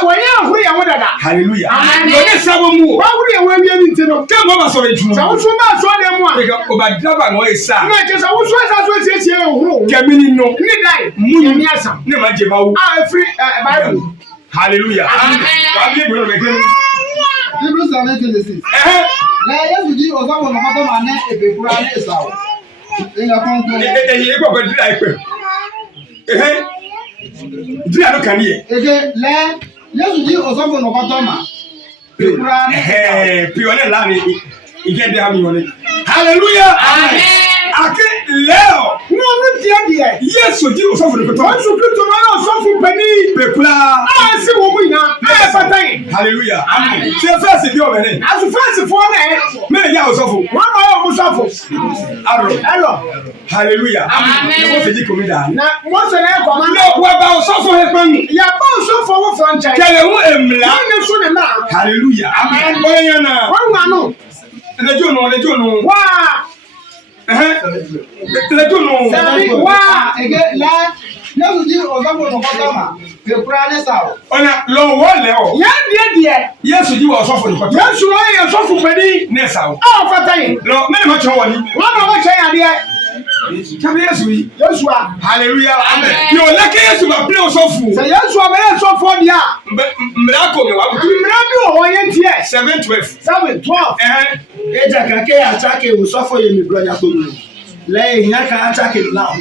wa ya huri ya wodada hallelujah Amen. lo ne sabo mo wa huri ya wa mi nti no ka mo ba so reju sa wo so ba so de mu a ka o ba draba no esa na ke sa wo so sa so tie huru kemini no ni dai munyu ni asa ne ma je bawo free bible hallelujah Amen. wa bi gbe no be kenu Hebrews 7:26. Na Yesu di ọ̀sán wọn kọ́tọ́ máa ná èpè kúrò ní ìsàwọ̀. Ìyẹn kan kú. eyi ko ko dira ipe dira no kan ye Ege lẹ́ Yesu di ọ̀sán wọn kọ́tọ́ máa èpè kúrò ní ìsàwọ̀. pi one la ni ige de ha mi woni hallelujah Amen. ake leo no no tie die Yesu di osofo de ko Yesu kristo na yo so fu pani pekula si wo mu ina patan hallelujah amen se first bi o bere asu fancy fo na me ya osofo wa ma yo mu sofo aro hello hallelujah Amen. ne ko se ji komida na mo se na ko ma no wa ba osofo he panu ya ba sofo wo franchise kele hu emla na ne so ne na hallelujah amen boya na wa wa no le jono wa le jono sabi wa Ege lẹ́ Yesu di ọ̀sọ́fọ̀ nìkọ́tọ́mà. Pèkúrá ní sàwọ̀. Ọ̀nà lọ́wọ́ lẹ́ ọ̀. Yẹn díẹ̀. Yesu di wọ́n sọ́fọ̀ nìkọ́tọ́. Yesu wọ́n yẹ sọ́fù pẹ̀lú. Ní ẹ̀sà o. Ọ̀ fẹ́tẹ̀ yìí. Lọ mẹ́rin ma kyerɛ wɔ ni. Wọ́n náà wọ́n kyẹ́ yà díẹ̀. Kyerɛ Yesu yi. Yesu a. Hallelujah. Amen. Yóò lẹ́kẹ́ Yesu ma pílẹ̀ o sọ́fù. Sẹ Yesu a bẹ́yẹ sọ́fọ̀ di a. Mbẹ̀rẹ̀ akọ mi wà á bùtù. Mìíràn bí wọ̀ wọ́n yẹn tiẹ̀. 7:12. 7:12. Eja kake atake usofo ye mi brother kono. Le nya ka atake na ho.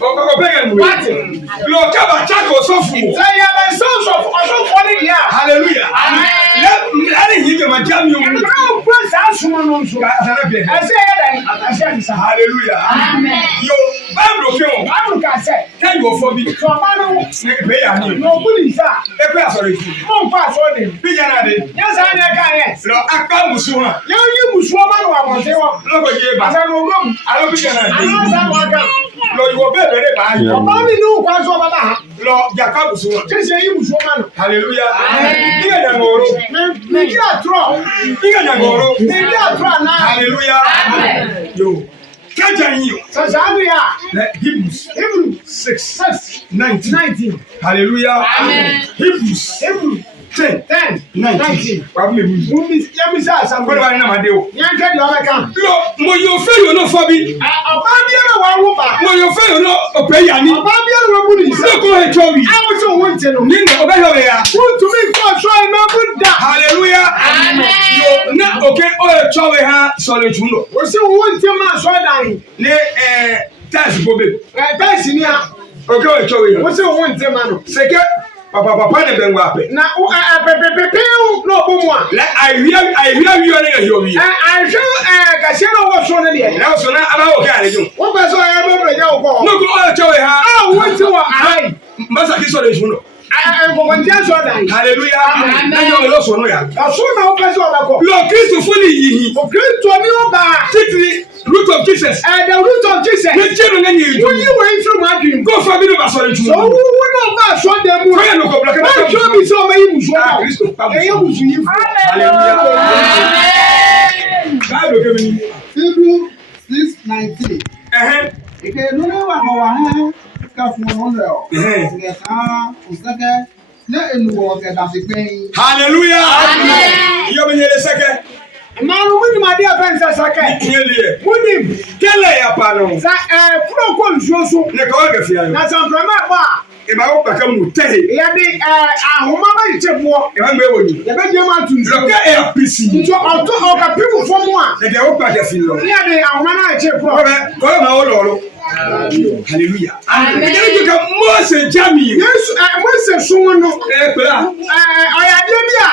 O bẹ́ẹ̀ nù. Lọ kábà kyakọ̀ sọ́fù. Sẹ yẹ bẹ sọ́fọ̀ ni di a. Hallelujah. Ẹni yìí jẹ́ ma já mi o. Ẹ̀ka òkú sáà súnmọ́ nù nsọ. Àtàrà bẹ̀rẹ̀. Ẹsẹ̀ yẹ dẹ̀ ẹsẹ̀ àdìsá. Hallelujah. Yo, Bible òkè o. Báwo kà sẹ̀? Kẹ́yìn wọ̀ fọ́ bí. Sọ̀bá ni wọ́n. Bẹ́ẹ̀ yà ni. Nà òkú ni sá. Ẹ pé àsọ̀rọ̀ ìfù. Mọ̀ n kọ́ àsọ̀ ni. Bí yẹn náà de. Yẹ sá ni ẹ ká yẹ. Lọ akpa musu hàn. Yẹ́n yí musuwa máa ń wà bọ̀ sí wọn. Lọ́kọ̀ yé ba. Àtẹnu olóhùn. Alo bí yẹn náà de. Àná sá wọn kan. Lọ ìwọ bẹ́ẹ̀ bẹ̀rẹ̀ bá yẹ. Ọ̀pá mi ní òkú aṣọ bàbá ha. Lọ jàkà musu hàn. Kí ṣe yí musuwa máa nù. Hallelujah. Bí yẹn yàn ngọ̀rọ̀. Mi kí àtúrọ̀. Bí yẹn yàn ngọ̀rọ̀. Mi kí àtúrọ̀ náà. Hallelujah. Yo, kẹjẹ yìí o. Sàṣàánú yà. Hebrews Hebrew 6:19. Hallelujah. Hebrews 10:19. Wà á bí mi bú yìí. Mo bí yẹ́mi sá àṣàmù. Kọ́ni wà ní nàmàdé o. Yẹn kẹ́ di ọ̀rẹ́ kan. Lọ, mo yóò fẹ́ yóò náà fọ́ bí. Ọ̀pá bí ẹ̀rọ wà wọ́n bá. Mo yóò fẹ́ yóò náà ọ̀pẹ yà ni. Ọ̀pá bí ẹ̀rọ wà wọ́n ní ìsá. Lọ́kọ̀ ẹ̀ jọ wì. Àwọn tí òun ti nù. Nínú ọbẹ̀ yọ̀ wẹ̀ ya. Wọ́n tún mí kọ́ ọ̀ṣọ́ ẹ̀ máa bú dà. Hallelujah. Yo, na òkè ó yẹ jọ wẹ̀ ha sọ̀rọ̀ ìtún lọ. Kò sí òun ti máa sọ ẹ̀ dà yìí. Ní táàsì bóbé. Bẹ́ẹ̀ sì ni a. Òkè ó yẹ jọ wẹ̀ Kò ha. sí òun ti máa nù. Sèké pàpàpàpà ni bẹ̀ ń wà pẹ̀. Na pẹpẹpẹpẹ náà bó mu a. Lẹ àìríà wíwọ́ ni yẹ̀ yọ̀ wí. Àìsàn kàṣẹ́ náà wọ̀ sọ ní diẹ. Náà sọ náà aláwọ̀ kẹ́ àlejò. Wọ́n fẹ́ sọ ẹ̀ bẹ́ẹ̀ bẹ̀rẹ̀ jẹ́ òkò. Lọ́kọ̀ ó yẹ jọ wẹ̀ ha. Wọ́n ti wọ àrà yìí. Mbasa kì í sọ̀rọ̀ ìtún lọ. Nkọ̀mọ̀dé sọ dà yìí. Hallelujah. Ẹ̀yọ́ mi lọ sọ̀rọ̀ yà. Ẹ̀sùn náà ó fẹ́ sọ ọ̀dà kọ̀. Lọ Kristu fún ni yìí. Òkìrìtò ni ó bá. Títí root of Jesus. The root of Jesus. Ní jẹ́nu ní yìí. Wọ́n yí wọ́n fún mu adùn. Kó fún mi ní bá sọ̀rọ̀ ìtún. Sọ wúwo náà bá aṣọ dẹ mu. Fẹ́yẹ̀ ló kọ̀ bùrọ̀kẹ́ bá Wọ́n sọ̀rọ̀. tí ó bí sọ ọmọ yìí mùsùn náà. Kristu pa mùsùn. Ẹ̀yẹ́ mùsùn yìí fún. Hallelujah. Báyọ̀ lókè mi ni. Hebrew 6:19. Ẹ̀hẹ́n. Ike nínú ìwà ọ̀wà hẹ́ ká fún ọ̀hún rẹ̀ ọ̀. Ẹ̀hẹ́n. Ngẹ̀ká òsẹ́kẹ́ ní ènùwọ̀ ọ̀gẹ̀dà sí pẹ́yìn. Hallelujah. Iyọ̀ mi yẹlẹ sẹ́kẹ̀. Màálù mú ni màá dé ẹ̀fẹ́ nsẹ́ sẹ́kẹ̀. Ìyẹn lè yẹ. Mú ni Kẹ́lẹ̀ yà pa nù. sa kúrò kó nsuo so. Ní kọ́ ọ̀gẹ̀ fìyà yọ. Na sàǹfàrà máa bọ̀ a. Ìbá wọ́n pàkẹ́ mu tẹ́lẹ̀. Ìyá di àhùnmá bá yìí tẹ̀ bọ̀. Ìbá ń gbé wò ni. Yẹ bẹ́ di ẹ̀ máa tù nsuo. Lọ́kẹ́ ẹ̀ pìsì. Nti ọ̀tọ̀ ọ̀kà pípù fún mu a. Ẹ̀jẹ̀ wọ́n pàkẹ́ fi lọ. Ìyá di àhùnmá náà yẹ tẹ̀ kúrò. Kọ́lọ́ máa wọ́ lọ́rọ́. Hallelujah. Ìjẹ́ ní kíkà Mọ́ọ̀sẹ̀ Jámi. Yéésù mo ṣe sun no. Ẹ pẹ̀lá. Ọ̀yàdé bí a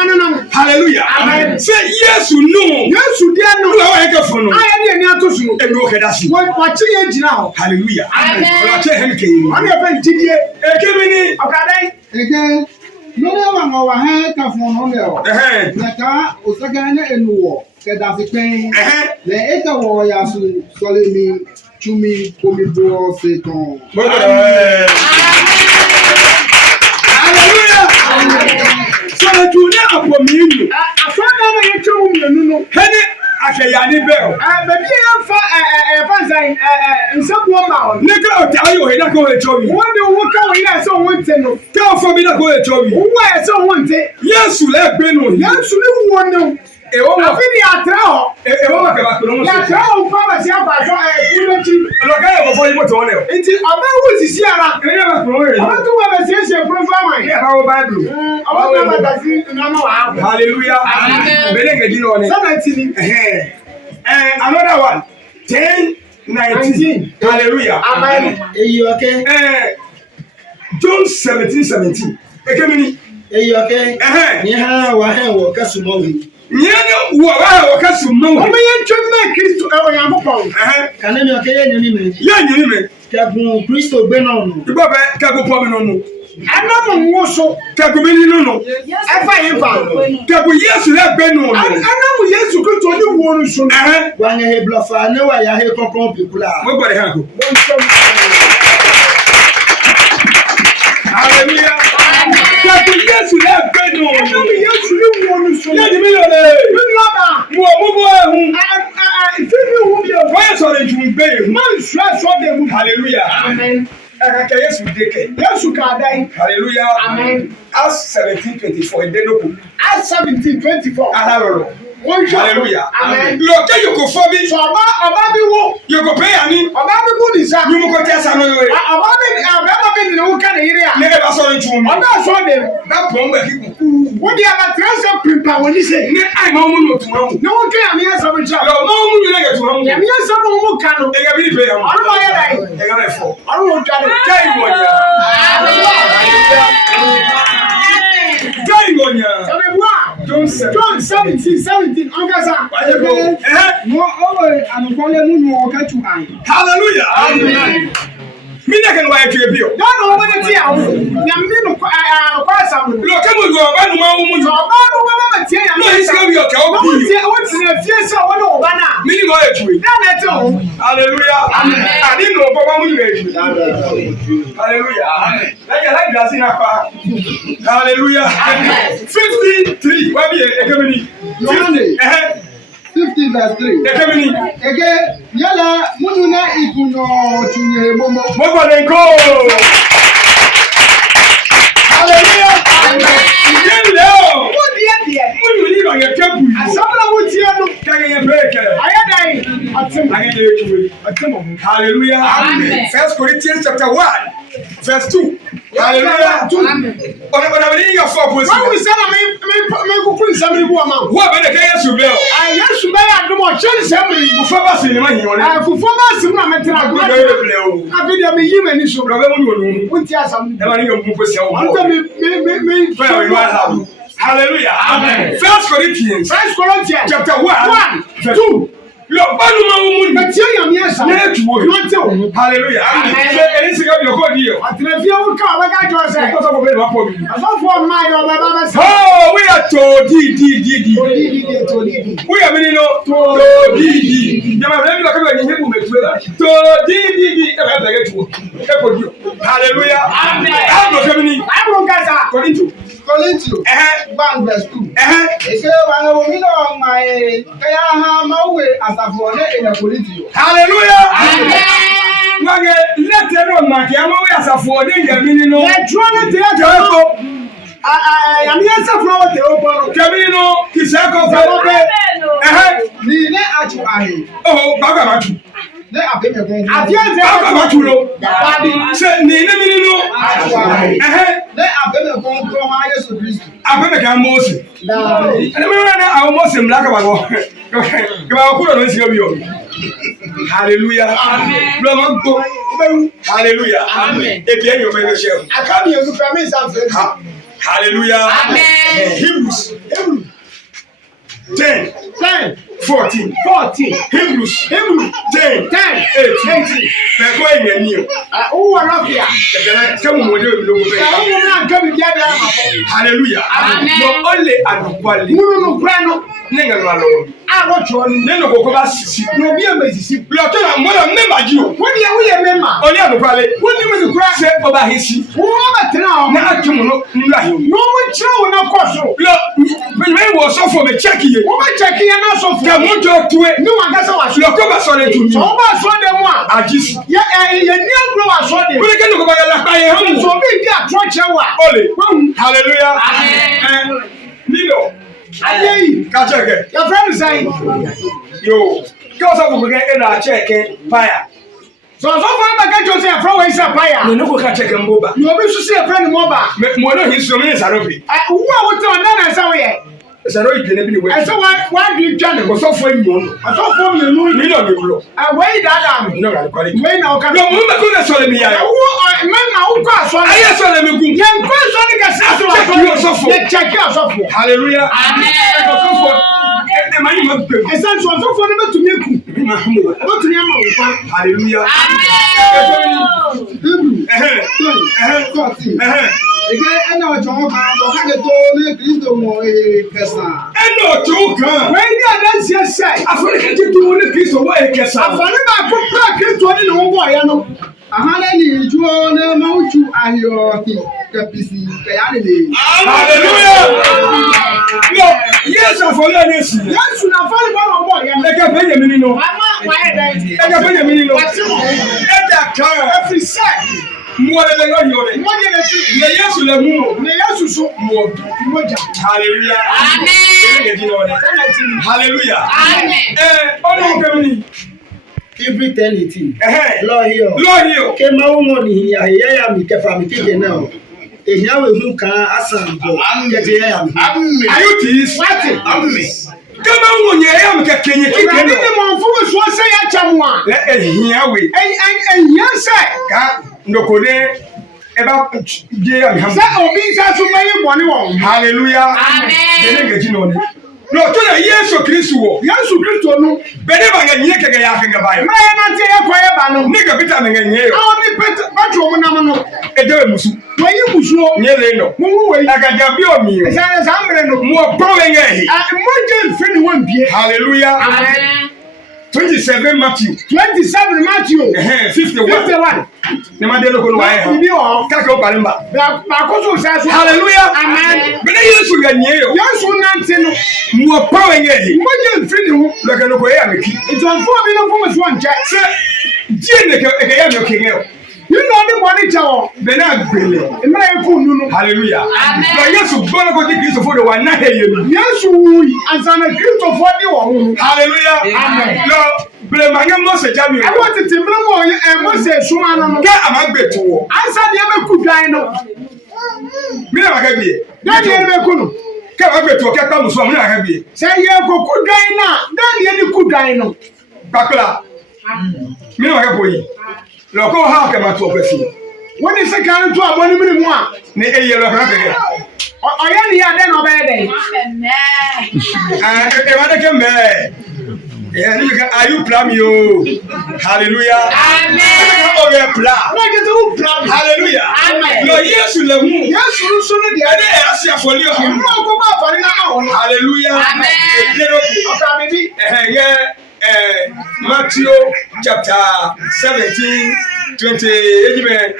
ọ̀nà nà. Hallelujah. Amen. Ṣé Yéésù nù? Yéésù díẹ̀ nù. Olúwa wà yẹ kẹ́ fún nù. Ayé ni ẹni ato sùn. Ẹnu ó kẹ́dá sí. Wọ́n ti yẹ jìnnà hɔ. Hallelujah. Amen. Ọlọ́kẹ́ hẹ́n kẹ́yìn. Wọ́n yẹ fẹ́ jídìé. Èké mi ní. Ọ̀kadà yìí. Ike nínú ìwà ọ̀wà hẹ́ ká fún ọ̀hún rẹ̀ ọ̀. Ẹ̀hẹ́n. Ngẹ̀ká òsẹ́kẹ́ ní ènùwọ̀ ọ̀gẹ̀dà sí pẹ́yìn. Ẹ̀hẹ́n. Lẹ eke wọ̀ ya su sọlẹ̀ mi túmi omi bọ̀ ṣe tán. Hallelujah. Sọ̀rọ̀ tún ní àpò mi nù. Àfọ̀dà náà yẹ kẹ́ wọ́n mìíràn nínú. Hẹ́ni àkẹyàní bẹ́ẹ̀ o. Bẹ̀bí yẹn fa ẹ̀fà nsàyìn nsẹ́kùn ọmọ àwọn. Ní ká ọ̀tí ayé òye náà kó o lè tọ́ mi. Wọ́n ní owó káwọn yìí ẹ̀sẹ̀ òun tẹ̀ nù. Ká ọ̀fọ̀ mi náà kó o lè tọ́ mi. Owó ẹ̀sẹ̀ òun tẹ̀. Yéésù lẹ́gbẹ̀ẹ́ nù. Yẹn sùn ní wọ́n ní o. Èwọ́ wọ̀. Àfi ni yàtọ̀ họ. Èwọ́ wọ̀ kẹ̀kẹ́ àpèrè wọn sọ. Yàtọ̀ họ nfa bàtí àgbàjọ kúlẹ̀tì. Ọlọ́kẹ́ yẹ̀ wọ̀ fọ́ yín mọ̀tò wọn lẹ̀ o. Nti ọbẹ̀ wù sisi ara. Ẹ̀yẹ́ bá pèrè wọn rẹ̀ Ọbẹ̀ yìí. tó wà bẹ̀ sí ẹ̀ṣẹ̀ kúrò fáwọn yìí. Ẹ̀yẹ́ bá wọ Báìbù. Ọbẹ̀ tó wà bẹ̀ sí ìnáwó wà á bọ̀. Hallelujah. Bẹ́ẹ̀ ni náà ni. Sọ́nà ti ni. Another one. 10:19. Hallelujah. Amen. Eyi ọkẹ́. John 17:17. Èké mi ni. Eyi ọkẹ́. Ní ha wà hẹ́ wọ̀ kẹ́sùmọ́ wì. Nyɛ ne wɔ hɔ a wɔka so mma wo. Ọmọ yẹn twẹ́ mẹ́ Kristo Onyankopɔn. Kàní mi ọkẹ́ yẹ́ nyini mi. Yɛ nyini mi. Kẹ̀kùn Kristo gbé náà nù. Ibɔ bɛ kɛgo pɔ mi nono. Anam nwo so. Kɛgo mi ni nono. Ẹfa yẹn fa. Kɛgo Yesu lɛ bɛ nono. Anam Yesu Kristo ní wo ni so. Wànyẹ he blọfa ne wà yà he kọ́kọ́ bìkúlà. Mo gbɔ de hàn ko. Hallelujah. Kɛgo Yesu lɛ bɛ nono. Anam Yesu ní wo ni so. Yɛ ni mi lɔ le. Nínú ọba. Mo mo bɔ ehun. Ìfẹ́ mi wù mí o. Wọ́n yẹ sọ̀rọ̀ ìjùmọ̀ gbé ehun. Má n sọ ẹ̀sọ́ dẹ̀ mu. Hallelujah. Amen. Akaka Yesu deke. Yesu ka dai. Hallelujah. Amen. Acts 17:24 Edenoko. Acts 17:24. Adaroro. Hallelujah. Amen. Loke yoko fobi. So ọba bi wo. Yoko pay ani. Ọba bi bu ni sa. Yumu ko tesa no we. Ọba bi ni wo ka na yire a. Ne ba so ntu mu. Ọba so de. Na pon ba ki ku. Wo di aba transfer prepare woni se. Ne ai ma mu no tuma mu. Ne wo ka ya me asa mo cha. Lo ma mu ni na tuma mu. Ya me asa mo mu ka no. E ga bi pay am. Ọrụ ma ya dai. E ga be fo. Ọrụ wo cha de. Kai mo ya. Kai mo ya. John 17. Ọgasa. Hallelujah. Amen. Mi na kan wa e tue bio. Don't know what it is. Ya me no kwa sam. Lo ke mo go ba nu ma wo mu. Ọba no ba tie ya. No is ga bi o ke o bi. Wo tie fie se wo no ba na. Mi ni mo e tue. Na na te o. Hallelujah. Amen. Ani no bo ba mu ni e tue. Hallelujah. Amen. Like blessing apa. Hallelujah. Amen. 53. Wa bi e ke mi ni. 50 verse 3. E ke mi ni. Ege yala munu na ikuno tunye momo. Mo go le go. Hallelujah. Amen. Yele o. Wo die. Mu ni lo ye ke bu. Asabla wo tie no. Ka ye break. Aya dai. Atem. Age de tue. Atem. Hallelujah. Amen. 1 Corinthians chapter 1 verse 2. Hallelujah. Amen. Ona beli ya for post. Wa wo se na me kuku nsam ni bu ama. Wo ba de ka Yesu be o. Yesu be ya dum o chen nsam ni. Fo ba se ni ma hin wona. Kufo ma sim na metena. Ko ga ye ble o. Abi de me yi mani so. Ro be mu ni wonu. Wonti asam. E ma ni mu ko se o. Anta me. Fa we wa ha. Hallelujah. Amen. 1 Corinthians chapter 1 verse 2. Lo banu ma mu ni. Tie ya me asa. Na tuwo. No te o. Hallelujah. Amen. Eni siga bi o ko di o. Atrefie wo ka wa ga jo se. Ko so ko be ba po bi. Asofo ma yo ba ba se. Oh, we are to di. Di. We are meaning no to di. Jama be bi ka be ni hebu me tuwe. To di. E ba be get tuwo. E ko di. Hallelujah. Amen. Amen. Kemini. Abro gaza. Korinto. Korinto 1 verse 2. Eke wa na wo mi no ma e kaya ha ma we asafo ne e na Korinto. Hallelujah. Amen. Wage lete no ma ke ama we asafo de ngamini no. E tro na te ya ko. Ya me asafo wo te o boro. Kemini no kisa ko fa be. Ni ne achu ahe. Oh, baga ma tu. Ne apeme kon. Afianze Baga ma tu lo. Se ni ne mini no. Achu ahe. Ne apeme kon ko ha Yesu Kristo. Ape ka Moses. Ene me na awo Moses mlaka ba go. Ke ba ko no nsi obi o. Hallelujah. Amen. Lo ma go. Hallelujah. Amen. E bi enyo me no share. Akabi yo fa me sam fe. Hallelujah. Amen. Hebrews 10, 14. Hebrews 10, 18. Beko enye o. O wa rafia. Kemu mo de mi lo mo be. O na akabi dia da ma. Hallelujah. Amen. No only adukwale. Munu no kra no. Nenga no alo. A wo tro ni. Neno koko ba sisi. No bi e mesisi. Lo to na mo na member ji o. Wo dia wo ye member. Oni adukwale. Wo ni mo kra. Se oba hisi. Wo ba tena o. Na atumu no nla hi. No mo tro wo na koso. Lo me wo so for me check ye. Wo ba check ye na so for. Ke mo jo tuwe. Ni wa ga se wa so. Lo ko ba so le tu mi. So ba so de mo a. Ajisi. Ye ye ni agro wa so de. Ko le ke no ko ba ya la pa ye hamu. So bi di atro che wa. Ole. Hallelujah. Amen. Nino. Ayeyi. Ka check. Your friend say. Yo. Ke o so ko ke e na check fire. So far ba ga jo say friend we say fire. No ko ka check mboba. You obi su say friend mo ba. Mo no hi so me sarobi. Wo a wo te na na say we ye. Saro ipene bi ni we. E so wa di twa ne Ko so fo enyo no. Asofo mi nu Ni no me blo. we da me. No ga quality. We na o ka. No mo me ko na so le mi ya. Wo men na wo kwa so. Aye so le mi gun. Ye kwa so ni ga sa so Check you asofo. Ye check you asofo. Hallelujah. Amen. Asofo. E ma ni mo gbe. E san so asofo ni betumi eku. Ma hamu. Betumi ama wo fa. Hallelujah. Amen. 14. Ege ena ojo ho ba bo ka ge to ne Kristo mo kesa. Eno to kan. We di adanse say. Afori ke ti wo ne Kristo wo e kesa. Afori ba ko pra Kristo ni no bo ya no. Aha na ni juo ne ma uchu ahio ki kapisi ka ya ne. Hallelujah. Yo, yes afori ani si. Yesu na afori ba no bo ya no. E ka be yemi ni no. Ama wa e dai. E ka be yemi ni no. Ati mo. E da kan. Every say. Mwale le yode. Mmoja na tu. Ne Yesu le mu. Ne Yesu so. Mmoja. Hallelujah. Amen. Hallelujah. Amen. Ono kemini. Hebrew 10:18. Lord here. Ke ma wo ni ya mi ke fa mi ke na o. Ehia we hu kan asan go. Ke je ya mi. Amen. Are you this? What? Amen. Kama wo nye ya mi ke kenye Ìgbàdí ni mo fún so se ya chamwa. Le ehia we. Ehia se. Ka ndokode eba je ya mi ham. Se obi sa so mayi boni won. Hallelujah. Amen. Bene ngeji no ni. No to na Yesu Kristo wo. Yesu Kristo no. Bene ba nga nye kege ya kege ba yo. Ma ya na te ya kwa ya ba no. Ni ga bita me nga nye yo. Awo ni petro mo na no. Edewe musu. Wayi musuo. Nye le no. Mu wayi. Agaja bi omi yo. Sa mbre no. Mo prowe nga hi. Mmoja mfiri ni wambie. Hallelujah. Amen. 27 Matthew. 27 Matthew. 51. Ne ma de lo ko no aye ha. Ibi o. Ka ko pare mba. Ba ko so sa so. Hallelujah. Amen. Bene Yesu ga nye yo. Yesu nante no. Mo prowe nga hi. Mmoja mfiri ni wo. Lo ke no ko ya me ki. Ìtọ́nfọ́ mi ló fún mi sọ nkyẹn. Se die ne ke ya me ki yo. Nínú ọdún bọ̀ ní kyẹwọ̀. Bene agbele. Ìmọ̀lá yẹ kú nínú. Hallelujah. Amen. Lo Yesu gbọ́n ko ti Kristo fo de wa na he ye mi. Yéésù wuyi ansana Kristofo di wọ̀ hù. Hallelujah. Amen. Lo ble ma nye Mose jami o. Ẹ̀wọ̀n tètè mímú ọ̀ Mose Suma nínú. Ke amagbe to wo. Ansa ni ẹ bẹ kú dwan nù. Mi na ma ka bi. Dẹ́ni ẹ bẹ kú nù. Ke amagbe to ke pa muso mi na ka bi. Sẹ yẹ kó kú dwan náà, dẹ́ni ẹ ní kú dwan nù. Pakla. Mi na ma ka bo yi. Lo ko ha ke ma to kwesi. Wọ́n ní sẹ́kà ń tó àbọ̀ ní mímú à. Ni eye lo ka ke. Ọ̀yẹ́ ni yà dẹ́nu ọbẹ̀ yẹ dẹ̀. Amen. E wa de ke me. Ni ka ayu plan mi o. Hallelujah. Amen. O ye plan. Wọ́n jẹ́ sẹ́ wọ́n plan. Hallelujah. Amen. Lo Yesu le mu. Yéésù ló sọ ní diẹ. Ede e asi afoli o. Ìmú ọkọ̀ bá àfàrí náà àwọn. Hallelujah. Amen. Ejero ku. Ọ̀tá mi bí. Matthew chapter 17, 20,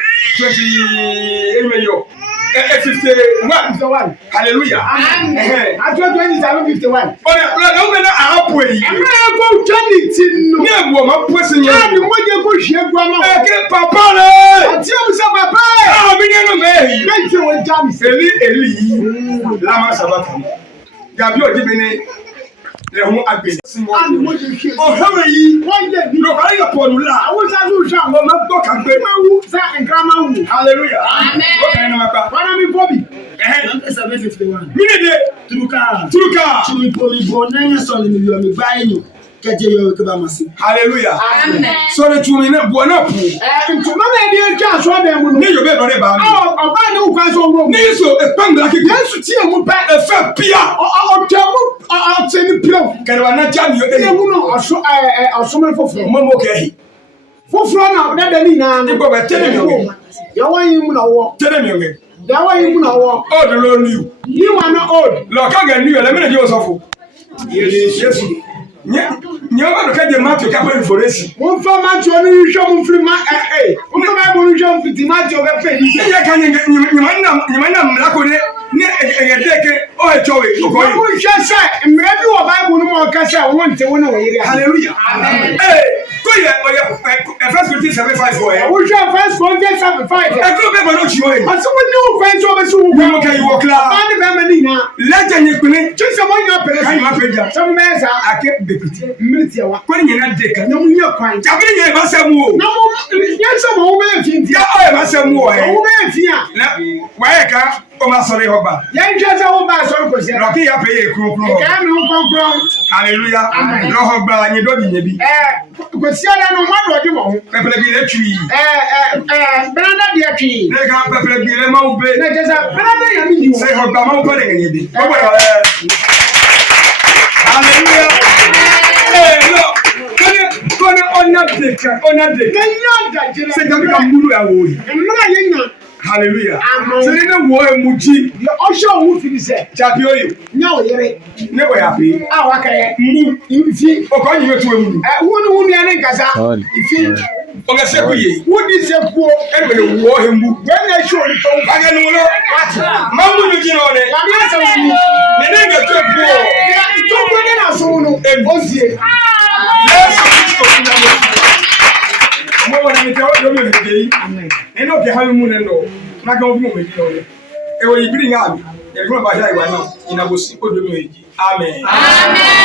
51. Hallelujah. Amen. Àjọ 27:51. Ọ̀nà ọ̀gbẹ́ni àápò èyí. Ẹ̀mí ẹ̀kọ́ jẹ́ni ti nù. Ní ẹ̀bùn ọ̀ma pọ̀ sí yẹn. Láàbì mọ́jẹ́ kó ṣe é gbọ́ náà. Ẹ̀kẹ́ pàpà rẹ̀. Àti ọ̀sẹ̀ bàbá ẹ̀. Àwọn mi nínú bẹ́ẹ̀. Bẹ́ẹ̀ tí wọ́n já mi sí. Èlì yìí. Lámà sábàtà. Gàbí òjì mi ní lẹ́hún àgbèlè. Àmì mọ́jẹ́ ṣe. Ọ̀hẹ́rẹ́ yìí. Wọ́n jẹ́ bí. Lọ́kàá yẹ pọ̀ nùlá. Àwọn sáájú ṣe àwọn Ọmọ gbọ́ kà gbé. máa wú sá nǹkan máa wù. Hallelujah. Amen. Ó kàn ní ma pa. Wọ́n á mi kọ́ bì. 7:51. Mí nìde. Turuka. Turuka. Turuka nanya sọ̀rọ̀ mi yọ̀ mi báyìí nù. Kẹ́jẹ́ yọ̀ kí bá ma sí. Hallelujah. Amen. Sọ̀rọ̀ tumi náà bùọ̀ náà pù. Ntoma náà ẹni ẹjọ́ aṣọ ọ̀dẹ̀ mu nù. Ní Yorùbá ìbọn rẹ̀ bá mi. Ọba ní òkú aṣọ òwúrọ̀ mu. Ní Yéṣu ẹ̀pẹ́ ńlá kíkì. Yéésù tí èmu pẹ́. Ẹ̀fẹ́ píà. Ọ̀tẹ̀ mu ọ̀tẹ̀ ní pírọ̀. Kẹ̀rẹ̀wá náà já mi yọ Ẹ̀yẹ ẹ̀yẹ. mu nù ọ̀sọ́mọ́lẹ́ fọ́fọ́. Mọ́mọ́ kẹ́hì. Fọ́fọ́ náà dẹ́dẹ́ ní ìnáà nù. Nígbà wẹ̀ tẹ́lẹ̀ mi ọ̀gẹ̀. Yàwó yín mu náà wọ̀. Tẹ́lẹ̀ mi ọ̀gẹ̀. Yàwó yín mu náà wọ̀. Ọ̀dọ̀ ló ní o. Yí wà ná old. Lọ́ọ̀ká gẹ̀ ní o lẹ́mìnà jẹ́ òsọ̀fọ̀. Yéṣu. Ní ọba lọ́kẹ́ jẹ́ máa tó kápẹ́ ìfòrẹ́sì. Wọ́n fẹ́ máa tí oníṣẹ́ mu fi máa wọ́n fẹ́ máa bọ̀ oníṣẹ́ mu fi tì máa tí o bẹ́ pè ní. Ní yẹ ká nyìmá nà mìlákòdé ní ẹ̀gẹ̀dẹ́kẹ́ ọ̀ ẹ̀tọ́ wẹ̀ ọkọ̀ Wọ́n yìí. mú iṣẹ́ sẹ́ mìíràn bí wọ́n bá ibùdó mọ́ ọ̀kẹ́ sẹ́ wọ́n ti wọ́n náà wọ̀ yẹ́rẹ́. Hallelujah. Amen. Kó yẹ First Corinthians 7:5 ẹ̀. Wọ́n ṣe first Corinthians 7:5. Ẹ̀kọ́ bẹ́ẹ̀ bọ̀ náà tì wọ́n yìí. Àti wọ́n ní òkú ẹni tí wọ́n bẹ sí òkú. Wíwọ́ kẹ́ ìwọ kílá. Bá ní bẹ́ẹ̀ mẹ́ni iná. Lẹ́jẹ̀ yẹn pinni. Tí sọ wọ́n yàn pẹ̀lẹ́ sí. Káyọ̀ máa pè jà. Sọ́mu bẹ́ẹ̀ sá. Àkẹ́ bèkìtì. Mmiri tiẹ̀ wa. Kó ní yẹn náà dé kan. Na mu yẹ kwan. Jàpé yẹn bá sẹ́ mu o. Na mu yẹn sọ ma wọ́n bẹ́ẹ̀ fi ntiya. Yẹ ọ̀ yẹ bá sẹ́ mu o ẹ̀. Wọ́n bẹ́ẹ̀ fi yà. Wáyé ká o máa sọ̀rọ̀ ìhọ̀ gbà. Yẹn jẹ́ sẹ́ wọ́n bá aṣọ kò sẹ́. Lọ́kì yà pé yẹ kúrúkúrú. Ìkànnì mi ń kọ́kọ́. Hallelujah. Lọ́họ̀ gbà yẹn dọ́ọ̀dì yẹn bi. Kò sí ẹ̀dá ni wọ́n dọ̀ ọdún wọ̀. Pẹpẹlẹ bi lẹ́tù yìí. Bẹ́ẹ̀ni díẹ̀ tì í. Ne ka pẹpẹlẹ bi lẹ́ máa bẹ. Ní ẹ̀jẹ̀ sẹ́ bẹ́ẹ̀ni yẹn mi yìí wọ̀. Sẹ́ ìhọ̀ gbà máa bẹ lẹ́yìn yẹn bi. Gbogbo yà ẹ̀. Hallelujah. Lọ kọ́ni ọ̀nà dèkà ọ̀nà dèkà. Ní yíyá àdàjẹ́ Sẹ́ jàmbí ka múlò ẹ̀ wò yìí. Mìíràn yẹn yàn. Hallelujah. Amen. Sẹ́ ní wọ́ ẹ̀ mú jí. Ọṣẹ òun fi sẹ. Jàbí oyè. Nyà òyèrè. Ne wọ̀ yà pé. A wà kẹyẹ. Mú. Ìfi. Ọkọ̀ yìí bẹ tu ewu. Wọ́n ní wọ́n ní ẹni nkasa. Ìfi. Ọ̀gá sẹ́kù yìí. Wọ́n di sẹ́ kúo. Ẹni bẹ̀rẹ̀ wọ́ ẹ̀ mú. Wọ́n ní ẹṣin òní tó. Bàgẹ́ nu lọ. Máa mú mi jìnnà ọ̀nẹ́. Wàmí ẹsẹ̀ wọ́n ní. Nene nga tó ebu ọ̀. Ìtọ́jú ní nàṣọ wọn. Ó zie. Yẹ́sù Kristo fún yàrá. Mo wana mi te o do mi hege. Amen. Eno ke ha mu ne no. Na ka obi mo me di no. E wo ibiri nga mi. E ko ba ja iwa na. Ina go si o do mi hege. Amen. Amen.